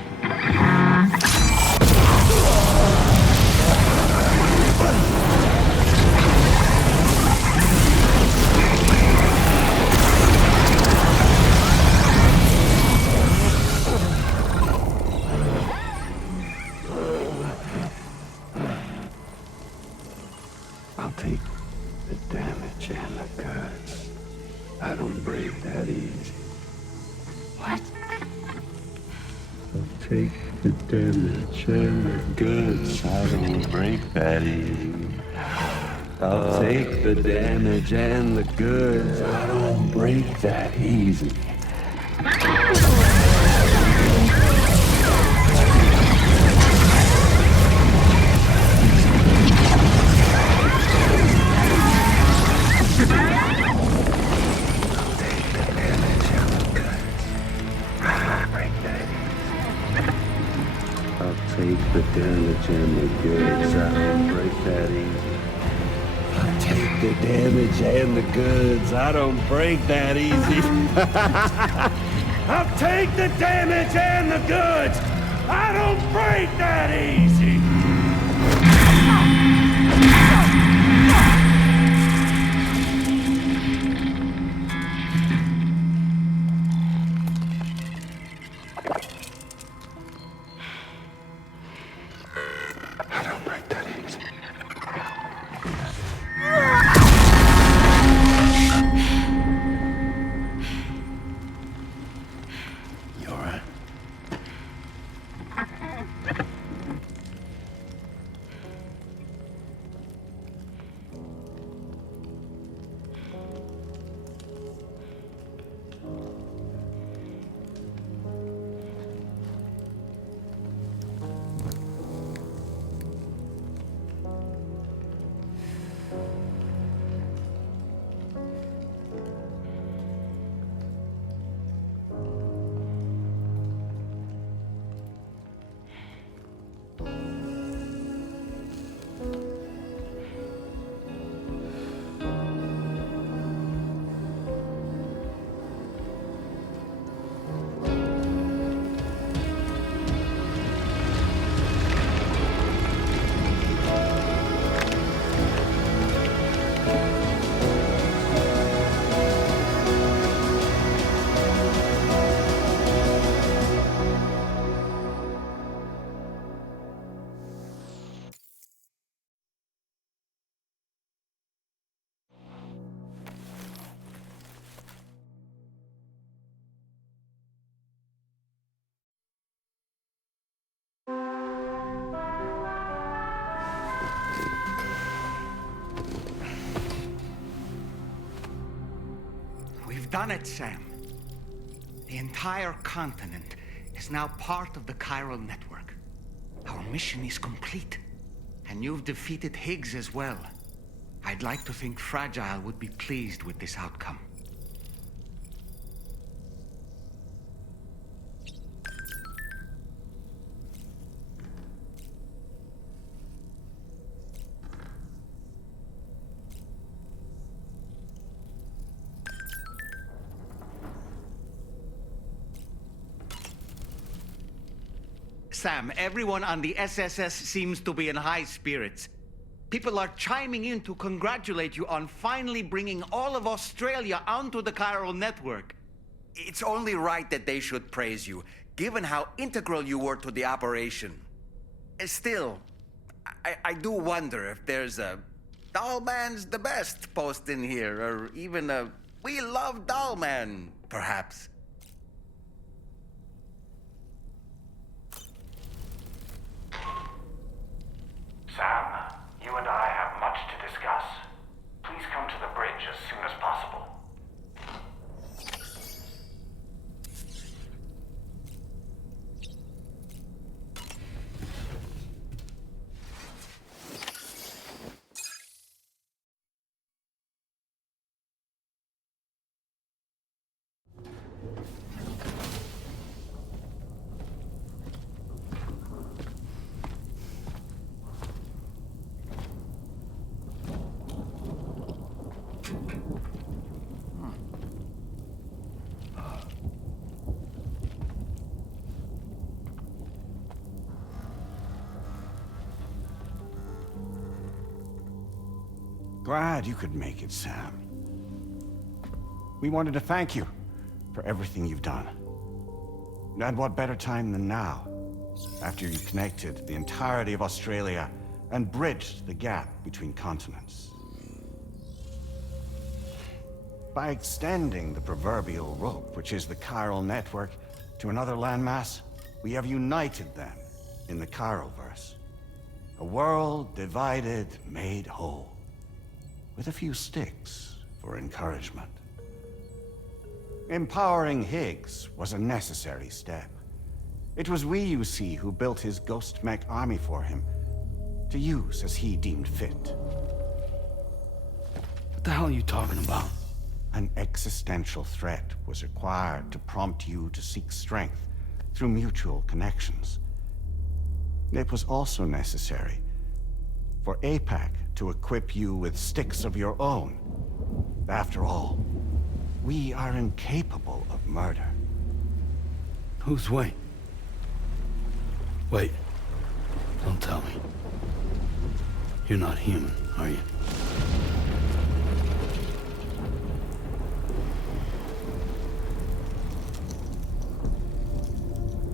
I'll take the damage and the goods. I don't break that easy. What? I'll take the damage and the goods. I don't break that easy. I'll take the damage and the goods. I don't break that easy. Take the damage and the goods. I don't break that easy. I'll take the damage and the goods. I don't break that easy. I'll take the damage and the goods. I don't break that easy. done it, Sam. The entire continent is now part of the chiral network. Our mission is complete. And you've defeated Higgs as well. I'd like to think Fragile would be pleased with this outcome. Sam, everyone on the SSS seems to be in high spirits. People are chiming in to congratulate you on finally bringing all of Australia onto the chiral network. It's only right that they should praise you, given how integral you were to the operation. Still, I do wonder if there's a Dollman's the best post in here, or even a We Love Dollman, perhaps. Sam, you and I have much to discuss. Please come to the bridge as soon as possible. Glad you could make it, Sam. We wanted to thank you for everything you've done. And what better time than now, after you connected the entirety of Australia and bridged the gap between continents. By extending the proverbial rope, which is the chiral network, to another landmass, we have united them in the Chiralverse. A world divided, made whole. With a few sticks for encouragement. Empowering Higgs was a necessary step. It was we, you see, who built his ghost mech army for him, to use as he deemed fit. What the hell are you talking about? An existential threat was required to prompt you to seek strength through mutual connections. It was also necessary for APAC to equip you with sticks of your own. After all, we are incapable of murder. Who's Wayne? Wait. Don't tell me. You're not human, are you?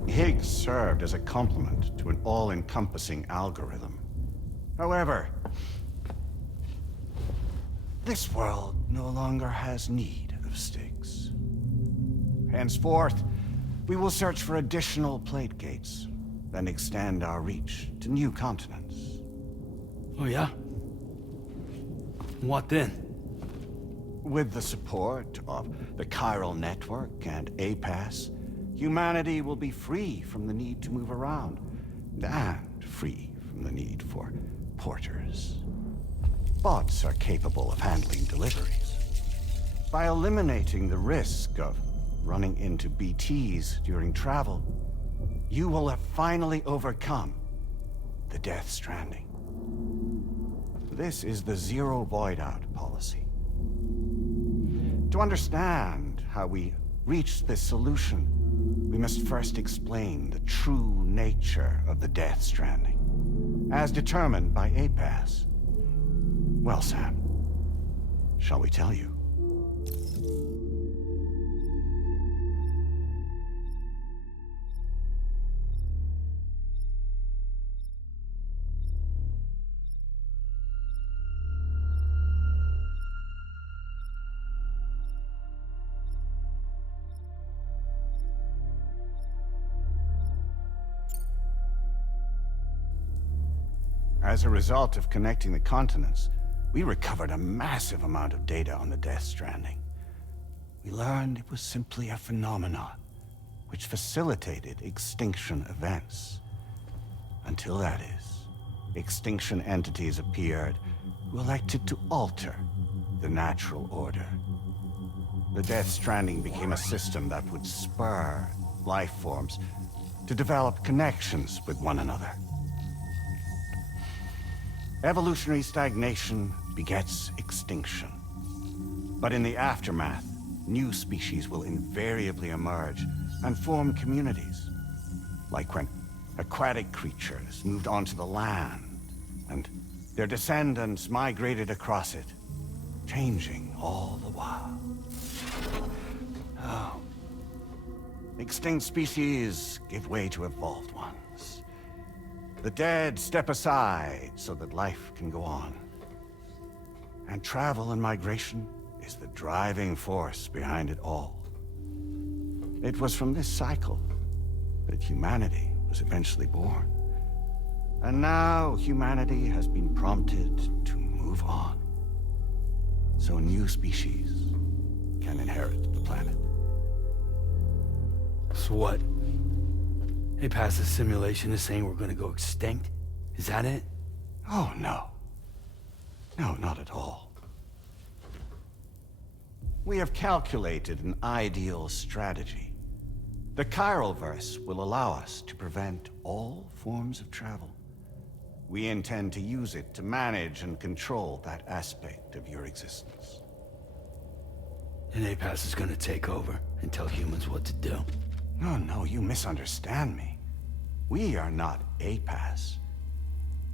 Higgs served as a complement to an all-encompassing algorithm. However, this world no longer has need of sticks. Henceforth, we will search for additional plate gates, then extend our reach to new continents. Oh yeah? What then? With the support of the chiral network and APAS, humanity will be free from the need to move around, and free from the need for porters. Bots are capable of handling deliveries. By eliminating the risk of running into BTs during travel, you will have finally overcome the Death Stranding. This is the Zero Void Out policy. To understand how we reached this solution, we must first explain the true nature of the Death Stranding, as determined by APAS. Well, Sam, shall we tell you? As a result of connecting the continents, we recovered a massive amount of data on the Death Stranding. we learned it was simply a phenomenon which facilitated extinction events. Until that is, extinction entities appeared who elected to alter the natural order. The Death Stranding became a system that would spur life forms to develop connections with one another. Evolutionary stagnation begets extinction. But in the aftermath, new species will invariably emerge and form communities. Like when aquatic creatures moved onto the land, and their descendants migrated across it, changing all the while. Oh. Extinct species give way to evolved ones. The dead step aside so that life can go on. And travel and migration is the driving force behind it all. It was from this cycle that humanity was eventually born. And now humanity has been prompted to move on. So new species can inherit the planet. So what? APAS's simulation is saying we're gonna go extinct? Is that it? Oh, no. No, not at all. We have calculated an ideal strategy. The Chiralverse will allow us to prevent all forms of travel. We intend to use it to manage and control that aspect of your existence. And APAS is gonna take over and tell humans what to do. No, you misunderstand me. We are not APAS.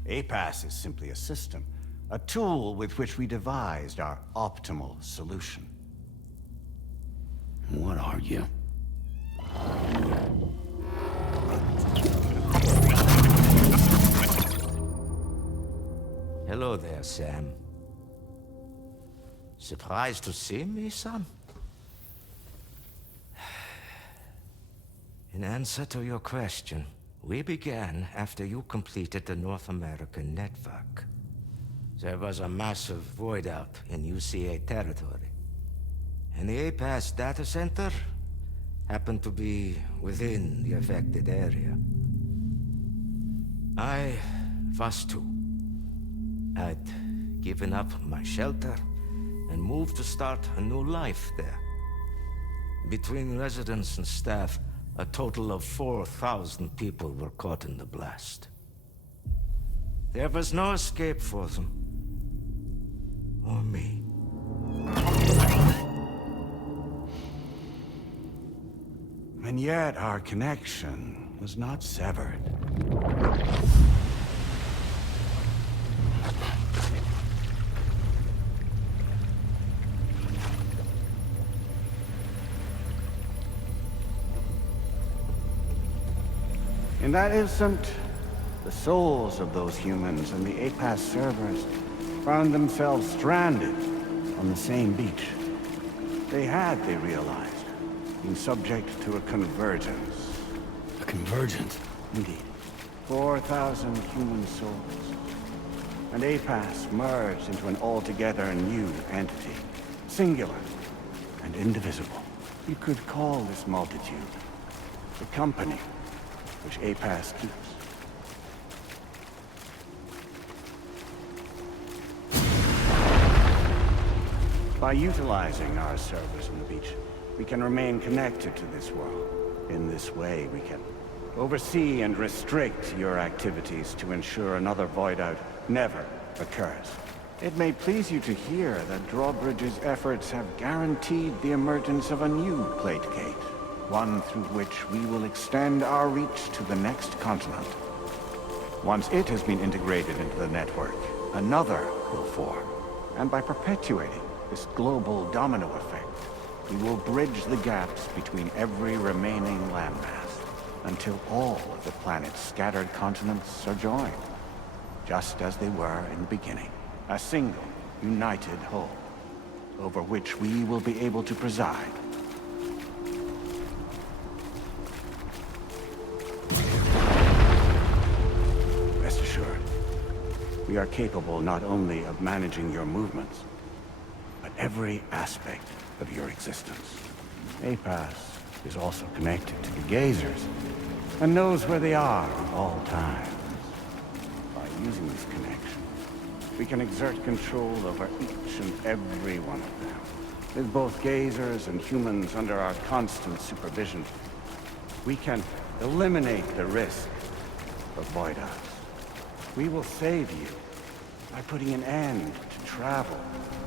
APAS is simply a system, a tool with which we devised our optimal solution. What are you? Hello there, Sam. Surprised to see me, son? In answer to your question, we began after you completed the North American network. There was a massive void out in UCA territory, and the APAS data center happened to be within the affected area. I was too. I'd given up my shelter and moved to start a new life there. Between residents and staff, a total of 4,000 people were caught in the blast. There was no escape for them. Or me. And yet our connection was not severed. In that instant, the souls of those humans and the APAS servers found themselves stranded on the same beach. They realized, been subject to a convergence. A convergence? Indeed. 4,000 human souls. And APAS merged into an altogether new entity. Singular and indivisible. You could call this multitude the company which APAS keeps. By utilizing our servers on the beach, we can remain connected to this world. In this way, we can oversee and restrict your activities to ensure another void out never occurs. It may please you to hear that Drawbridge's efforts have guaranteed the emergence of a new plate gate. One through which we will extend our reach to the next continent. Once it has been integrated into the network, another will form. And by perpetuating this global domino effect, we will bridge the gaps between every remaining landmass until all of the planet's scattered continents are joined, just as they were in the beginning. A single, united whole, over which we will be able to preside. We are capable not only of managing your movements, but every aspect of your existence. APAS is also connected to the Gazers, and knows where they are at all times. By using this connection, we can exert control over each and every one of them. With both Gazers and humans under our constant supervision, we can eliminate the risk of void us. We will save you by putting an end to travel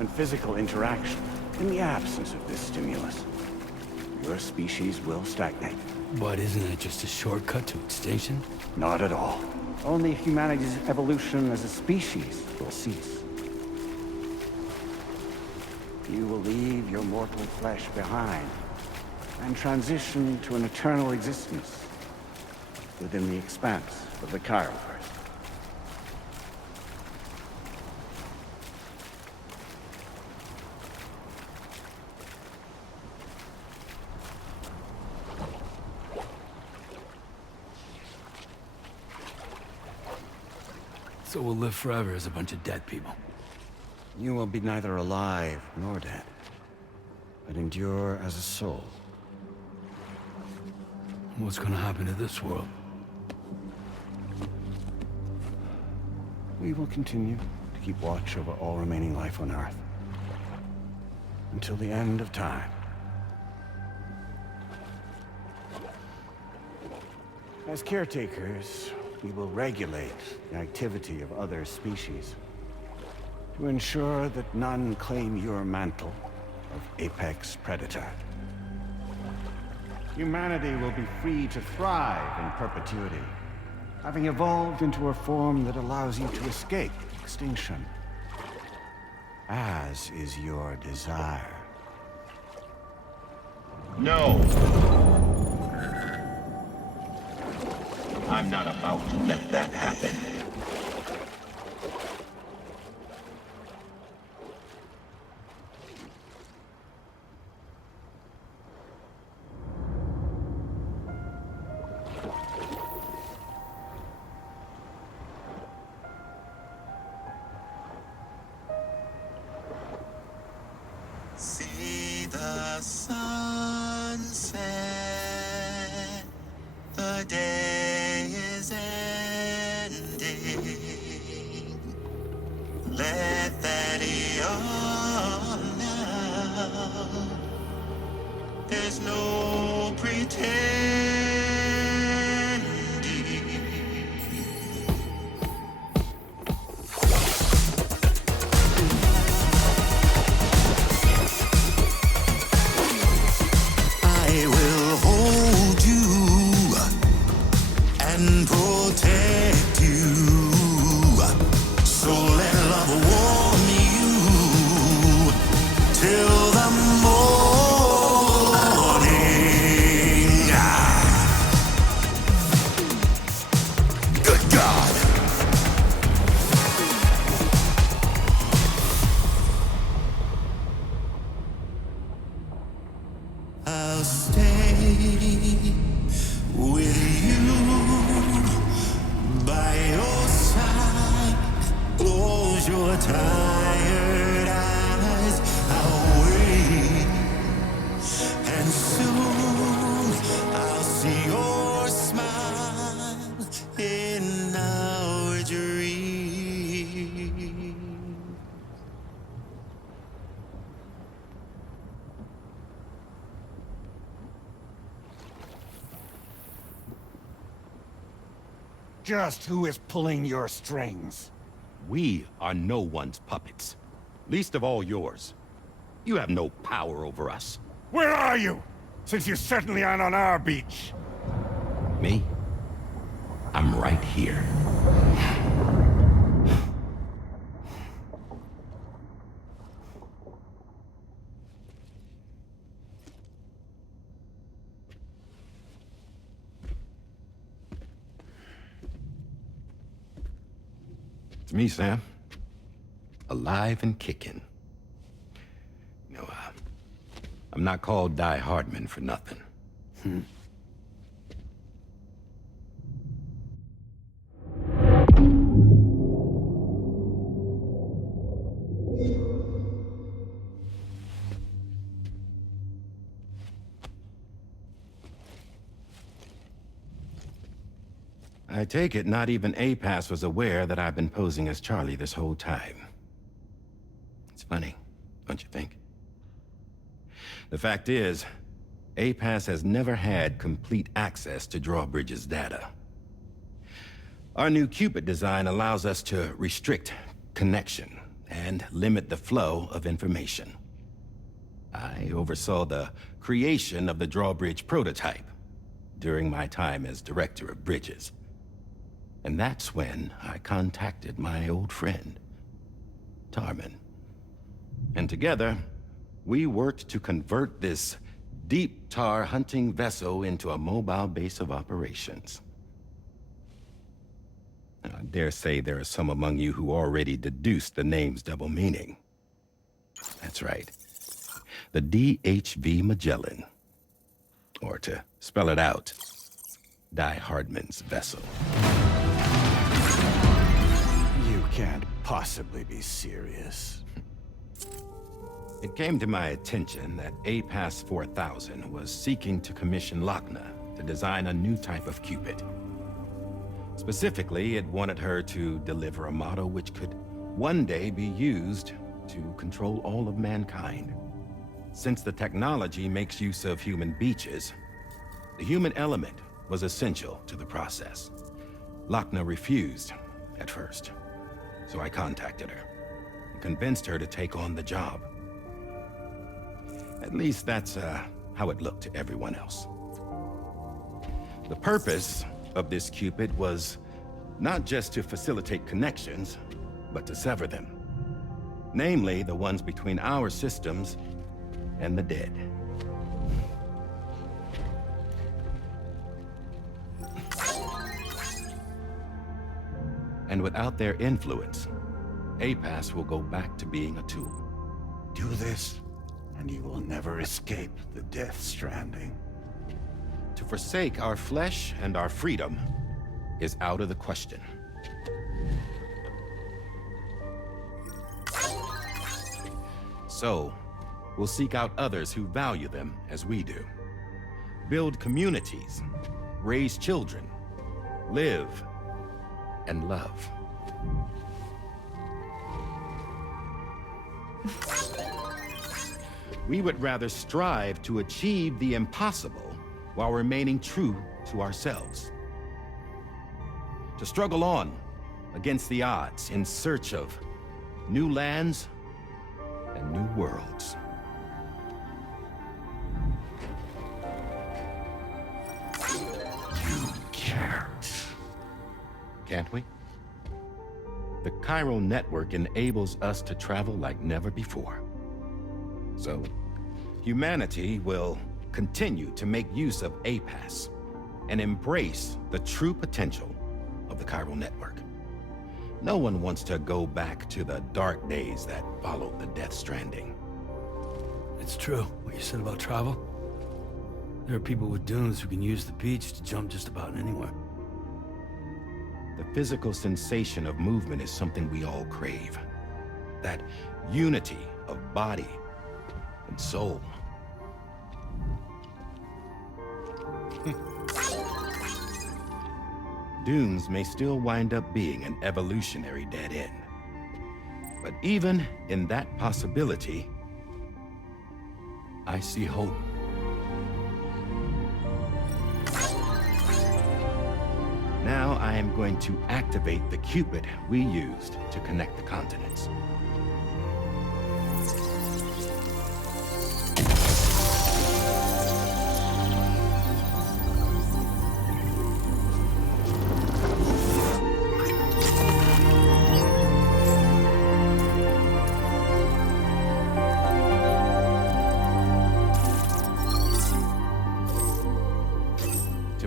and physical interaction in the absence of this stimulus. Your species will stagnate. But isn't it just a shortcut to extinction? Not at all. Only humanity's evolution as a species will cease. You will leave your mortal flesh behind and transition to an eternal existence within the expanse of the Chiroverse. So we'll live forever as a bunch of dead people. You will be neither alive nor dead, but endure as a soul. What's gonna happen to this world? We will continue to keep watch over all remaining life on Earth until the end of time. As caretakers, we will regulate the activity of other species to ensure that none claim your mantle of apex predator. Humanity will be free to thrive in perpetuity, having evolved into a form that allows you to escape extinction, as is your desire. No! I'm not about to let that happen. See the sunset, the day is ending. Let that yawn now. There's no pretending. I will hold you and protect you. So let love warm you till the morning. Good God. I'll stay with you by your side. Close your tired eyes. I'll wait, and soon I'll see your smile in our dream. Just who is pulling your strings? We are no one's puppets. Least of all yours. You have no power over us. Where are you? Since you certainly aren't on our beach. Me? I'm right here. It's me, Sam. Alive and kicking. You know, I'm not called Die Hardman for nothing. I take it not even APAS was aware that I've been posing as Charlie this whole time. It's funny, don't you think? The fact is, APAS has never had complete access to Drawbridge's data. Our new Cupid design allows us to restrict connection and limit the flow of information. I oversaw the creation of the Drawbridge prototype during my time as Director of Bridges. And that's when I contacted my old friend, Tarman. And together, we worked to convert this deep tar hunting vessel into a mobile base of operations. I dare say there are some among you who already deduced the name's double meaning. That's right. The DHV Magellan. Or to spell it out, Die Hardman's vessel. You can't possibly be serious. It came to my attention that APAS 4000 was seeking to commission Lochner to design a new type of Cupid. Specifically, it wanted her to deliver a model which could one day be used to control all of mankind. Since the technology makes use of human beaches, the human element was essential to the process. Lochner refused at first, so I contacted her and convinced her to take on the job. At least that's how it looked to everyone else. The purpose of this Cupid was not just to facilitate connections, but to sever them. Namely, the ones between our systems and the dead. And without their influence, APAS will go back to being a tool. Do this, and you will never escape the Death Stranding. To forsake our flesh and our freedom is out of the question. So, we'll seek out others who value them as we do. Build communities, raise children, live, and love. We would rather strive to achieve the impossible while remaining true to ourselves. To struggle on against the odds in search of new lands and new worlds. You can't. Can't we? The chiral network enables us to travel like never before. So, humanity will continue to make use of APAS and embrace the true potential of the chiral network. No one wants to go back to the dark days that followed the Death Stranding. It's true, what you said about travel. There are people with dunes who can use the beach to jump just about anywhere. The physical sensation of movement is something we all crave. That unity of body and soul. Dunes may still wind up being an evolutionary dead end. But even in that possibility, I see hope. Now I am going to activate the Cupid we used to connect the continents.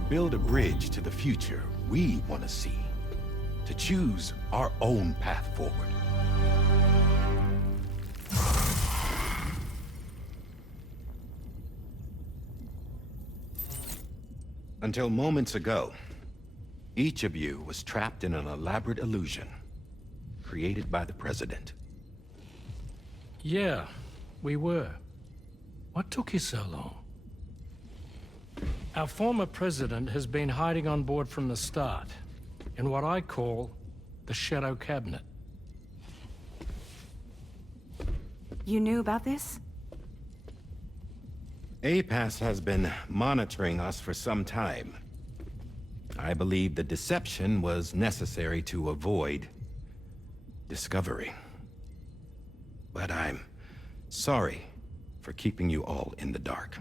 Build a bridge to the future we want to see, to choose our own path forward. Until moments ago, each of you was trapped in an elaborate illusion created by the President. Yeah, we were. What took you so long? Our former president has been hiding on board from the start. in what I call the Shadow Cabinet. You knew about this? APAS has been monitoring us for some time. I believe the deception was necessary to avoid discovery. But I'm sorry for keeping you all in the dark.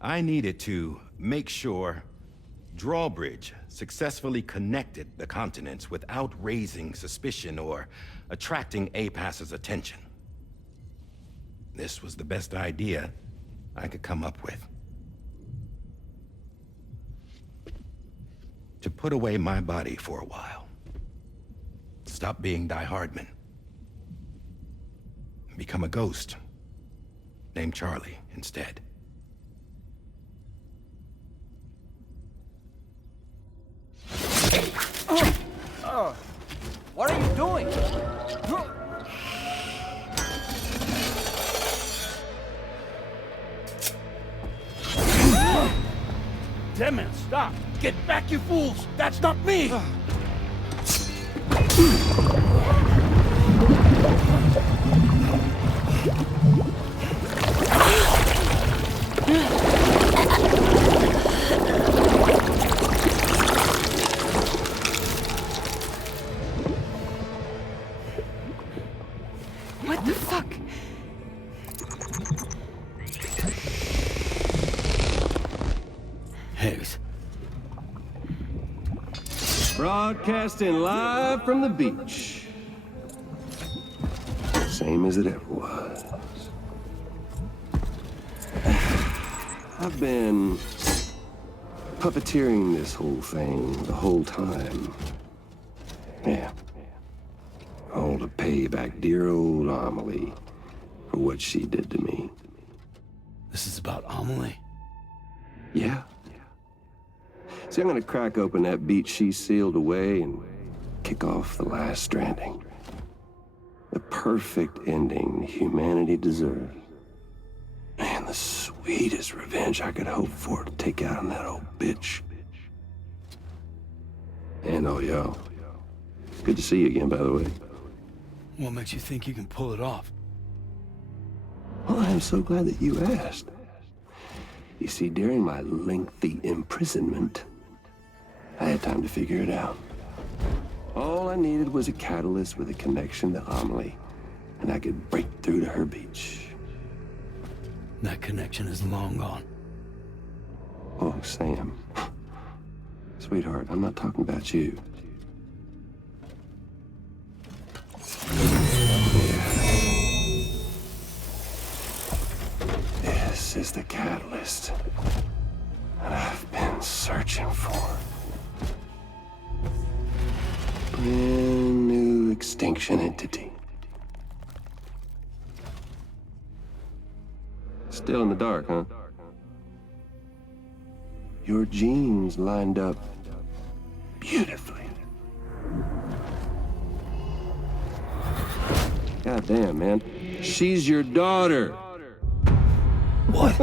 I needed to make sure Drawbridge successfully connected the continents without raising suspicion or attracting APAS's attention. This was the best idea I could come up with. To put away my body for a while. Stop being Die Hardman. Become a ghost. Named Charlie instead. What are you doing? Damn man, stop! Get back, you fools! That's not me! What the fuck? Higgs. Broadcasting live from the beach. Same as it ever was. I've been puppeteering this whole thing the whole time. Yeah. All to pay back dear old Amelie for what she did to me. This is about Amelie? Yeah. See, I'm gonna crack open that beach she sealed away and kick off the last stranding. The perfect ending humanity deserves. Man, the sweetest revenge I could hope for to take out on that old bitch. And oh, yo. Good to see you again, by the way. What makes you think you can pull it off? Well, I'm so glad that you asked. You see, during my lengthy imprisonment, I had time to figure it out. All I needed was a catalyst with a connection to Amelie, and I could break through to her beach. That connection is long gone. Oh, Sam. Sweetheart, I'm not talking about you. This is the catalyst that I've been searching for. Brand new extinction entity. Still in the dark, huh? Your genes lined up beautifully. God damn, man. She's your daughter. What?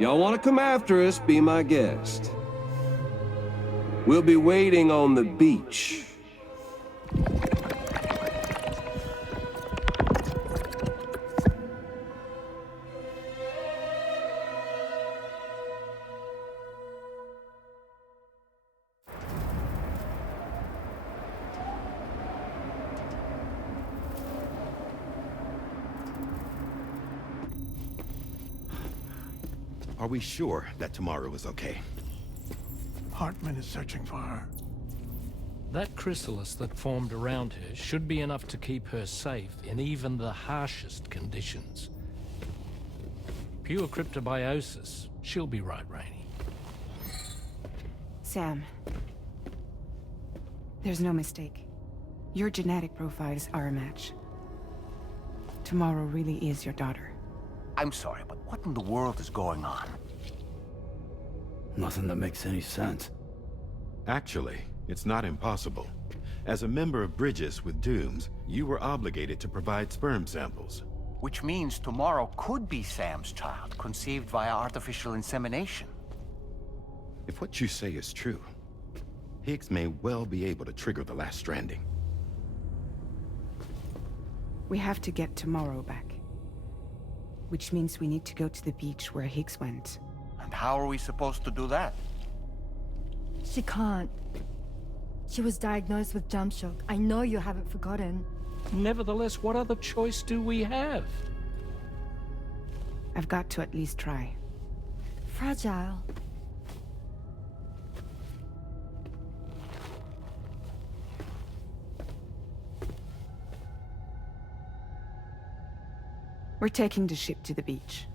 Y'all want to come after us, be my guest. We'll be waiting on the beach. Are we sure that tomorrow is okay? Hartman is searching for her. That chrysalis that formed around her should be enough to keep her safe in even the harshest conditions. Pure cryptobiosis. She'll be right, Rainey. Sam. There's no mistake. Your genetic profiles are a match. Tomorrow really is your daughter. I'm sorry, but what in the world is going on? Nothing that makes any sense. Actually, it's not impossible. As a member of Bridges with Dooms, you were obligated to provide sperm samples. Which means tomorrow could be Sam's child, conceived via artificial insemination. If what you say is true, Higgs may well be able to trigger the last stranding. We have to get Tomorrow back. Which means we need to go to the beach where Higgs went. And how are we supposed to do that? She can't. She was diagnosed with jump shock. I know you haven't forgotten. Nevertheless, what other choice do we have? I've got to at least try. Fragile. We're taking the ship to the beach.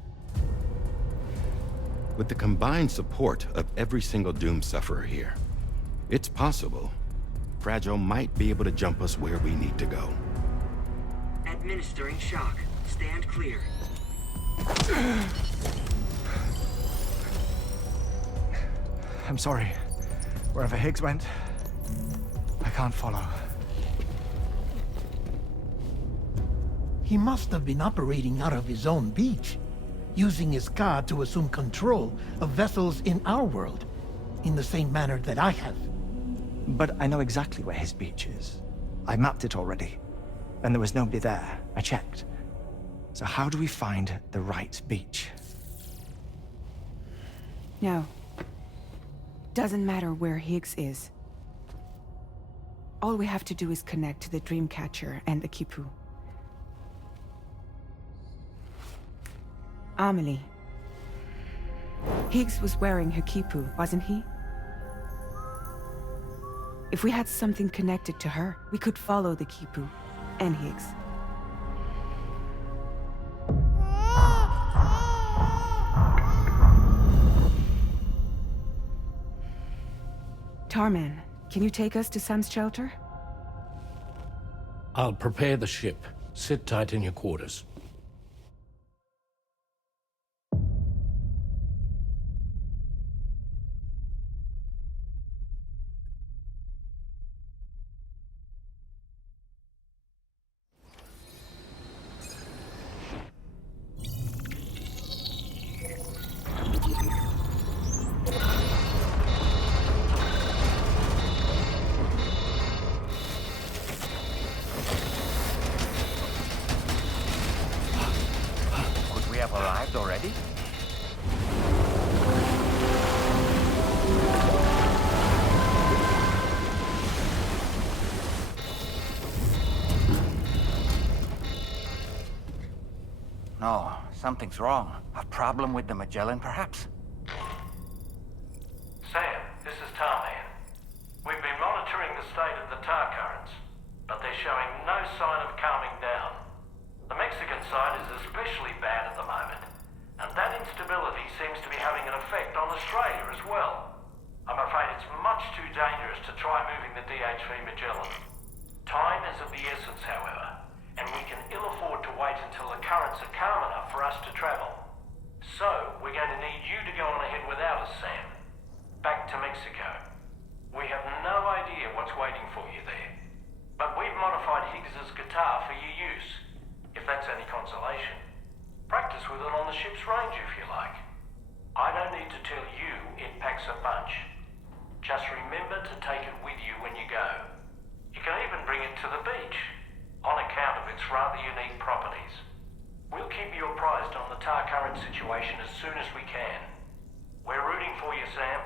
With the combined support of every single Doom sufferer here, it's possible Fragile might be able to jump us where we need to go. Administering shock. Stand clear. I'm sorry. Wherever Higgs went, I can't follow. He must have been operating out of his own beach, using his car to assume control of vessels in our world, in the same manner that I have. But I know exactly where his beach is. I mapped it already, and there was nobody there. I checked. So how do we find the right beach? No. Doesn't matter where Higgs is. All we have to do is connect to the Dreamcatcher and the Kipu. Amelie. Higgs was wearing her Kipu, wasn't he? If we had something connected to her, we could follow the Kipu and Higgs. Tarman, can you take us to Sam's shelter? I'll prepare the ship. Sit tight in your quarters. Could we have arrived already? No, something's wrong. A problem with the Magellan, perhaps? Sam, this is Tarman. We've been monitoring the state of the tar currents, but they're showing no sign of calming down. The Mexican side is especially bad at the moment, and that instability seems to be having an effect on Australia as well. I'm afraid it's much too dangerous to try moving the DHV Magellan. Time is of the essence, however, and we can ill afford to wait until the currents are calm enough for us to travel. So, we're going to need you to go on ahead without us, Sam. Back to Mexico. We have no idea what's waiting for you there. But we've modified Higgs's guitar for your use, if that's any consolation. Practice with it on the ship's range if you like. I don't need to tell you it packs a punch. Just remember to take it with you when you go. You can even bring it to the beach, on account of its rather unique properties. We'll keep you apprised on the tar current situation as soon as we can. We're rooting for you, Sam.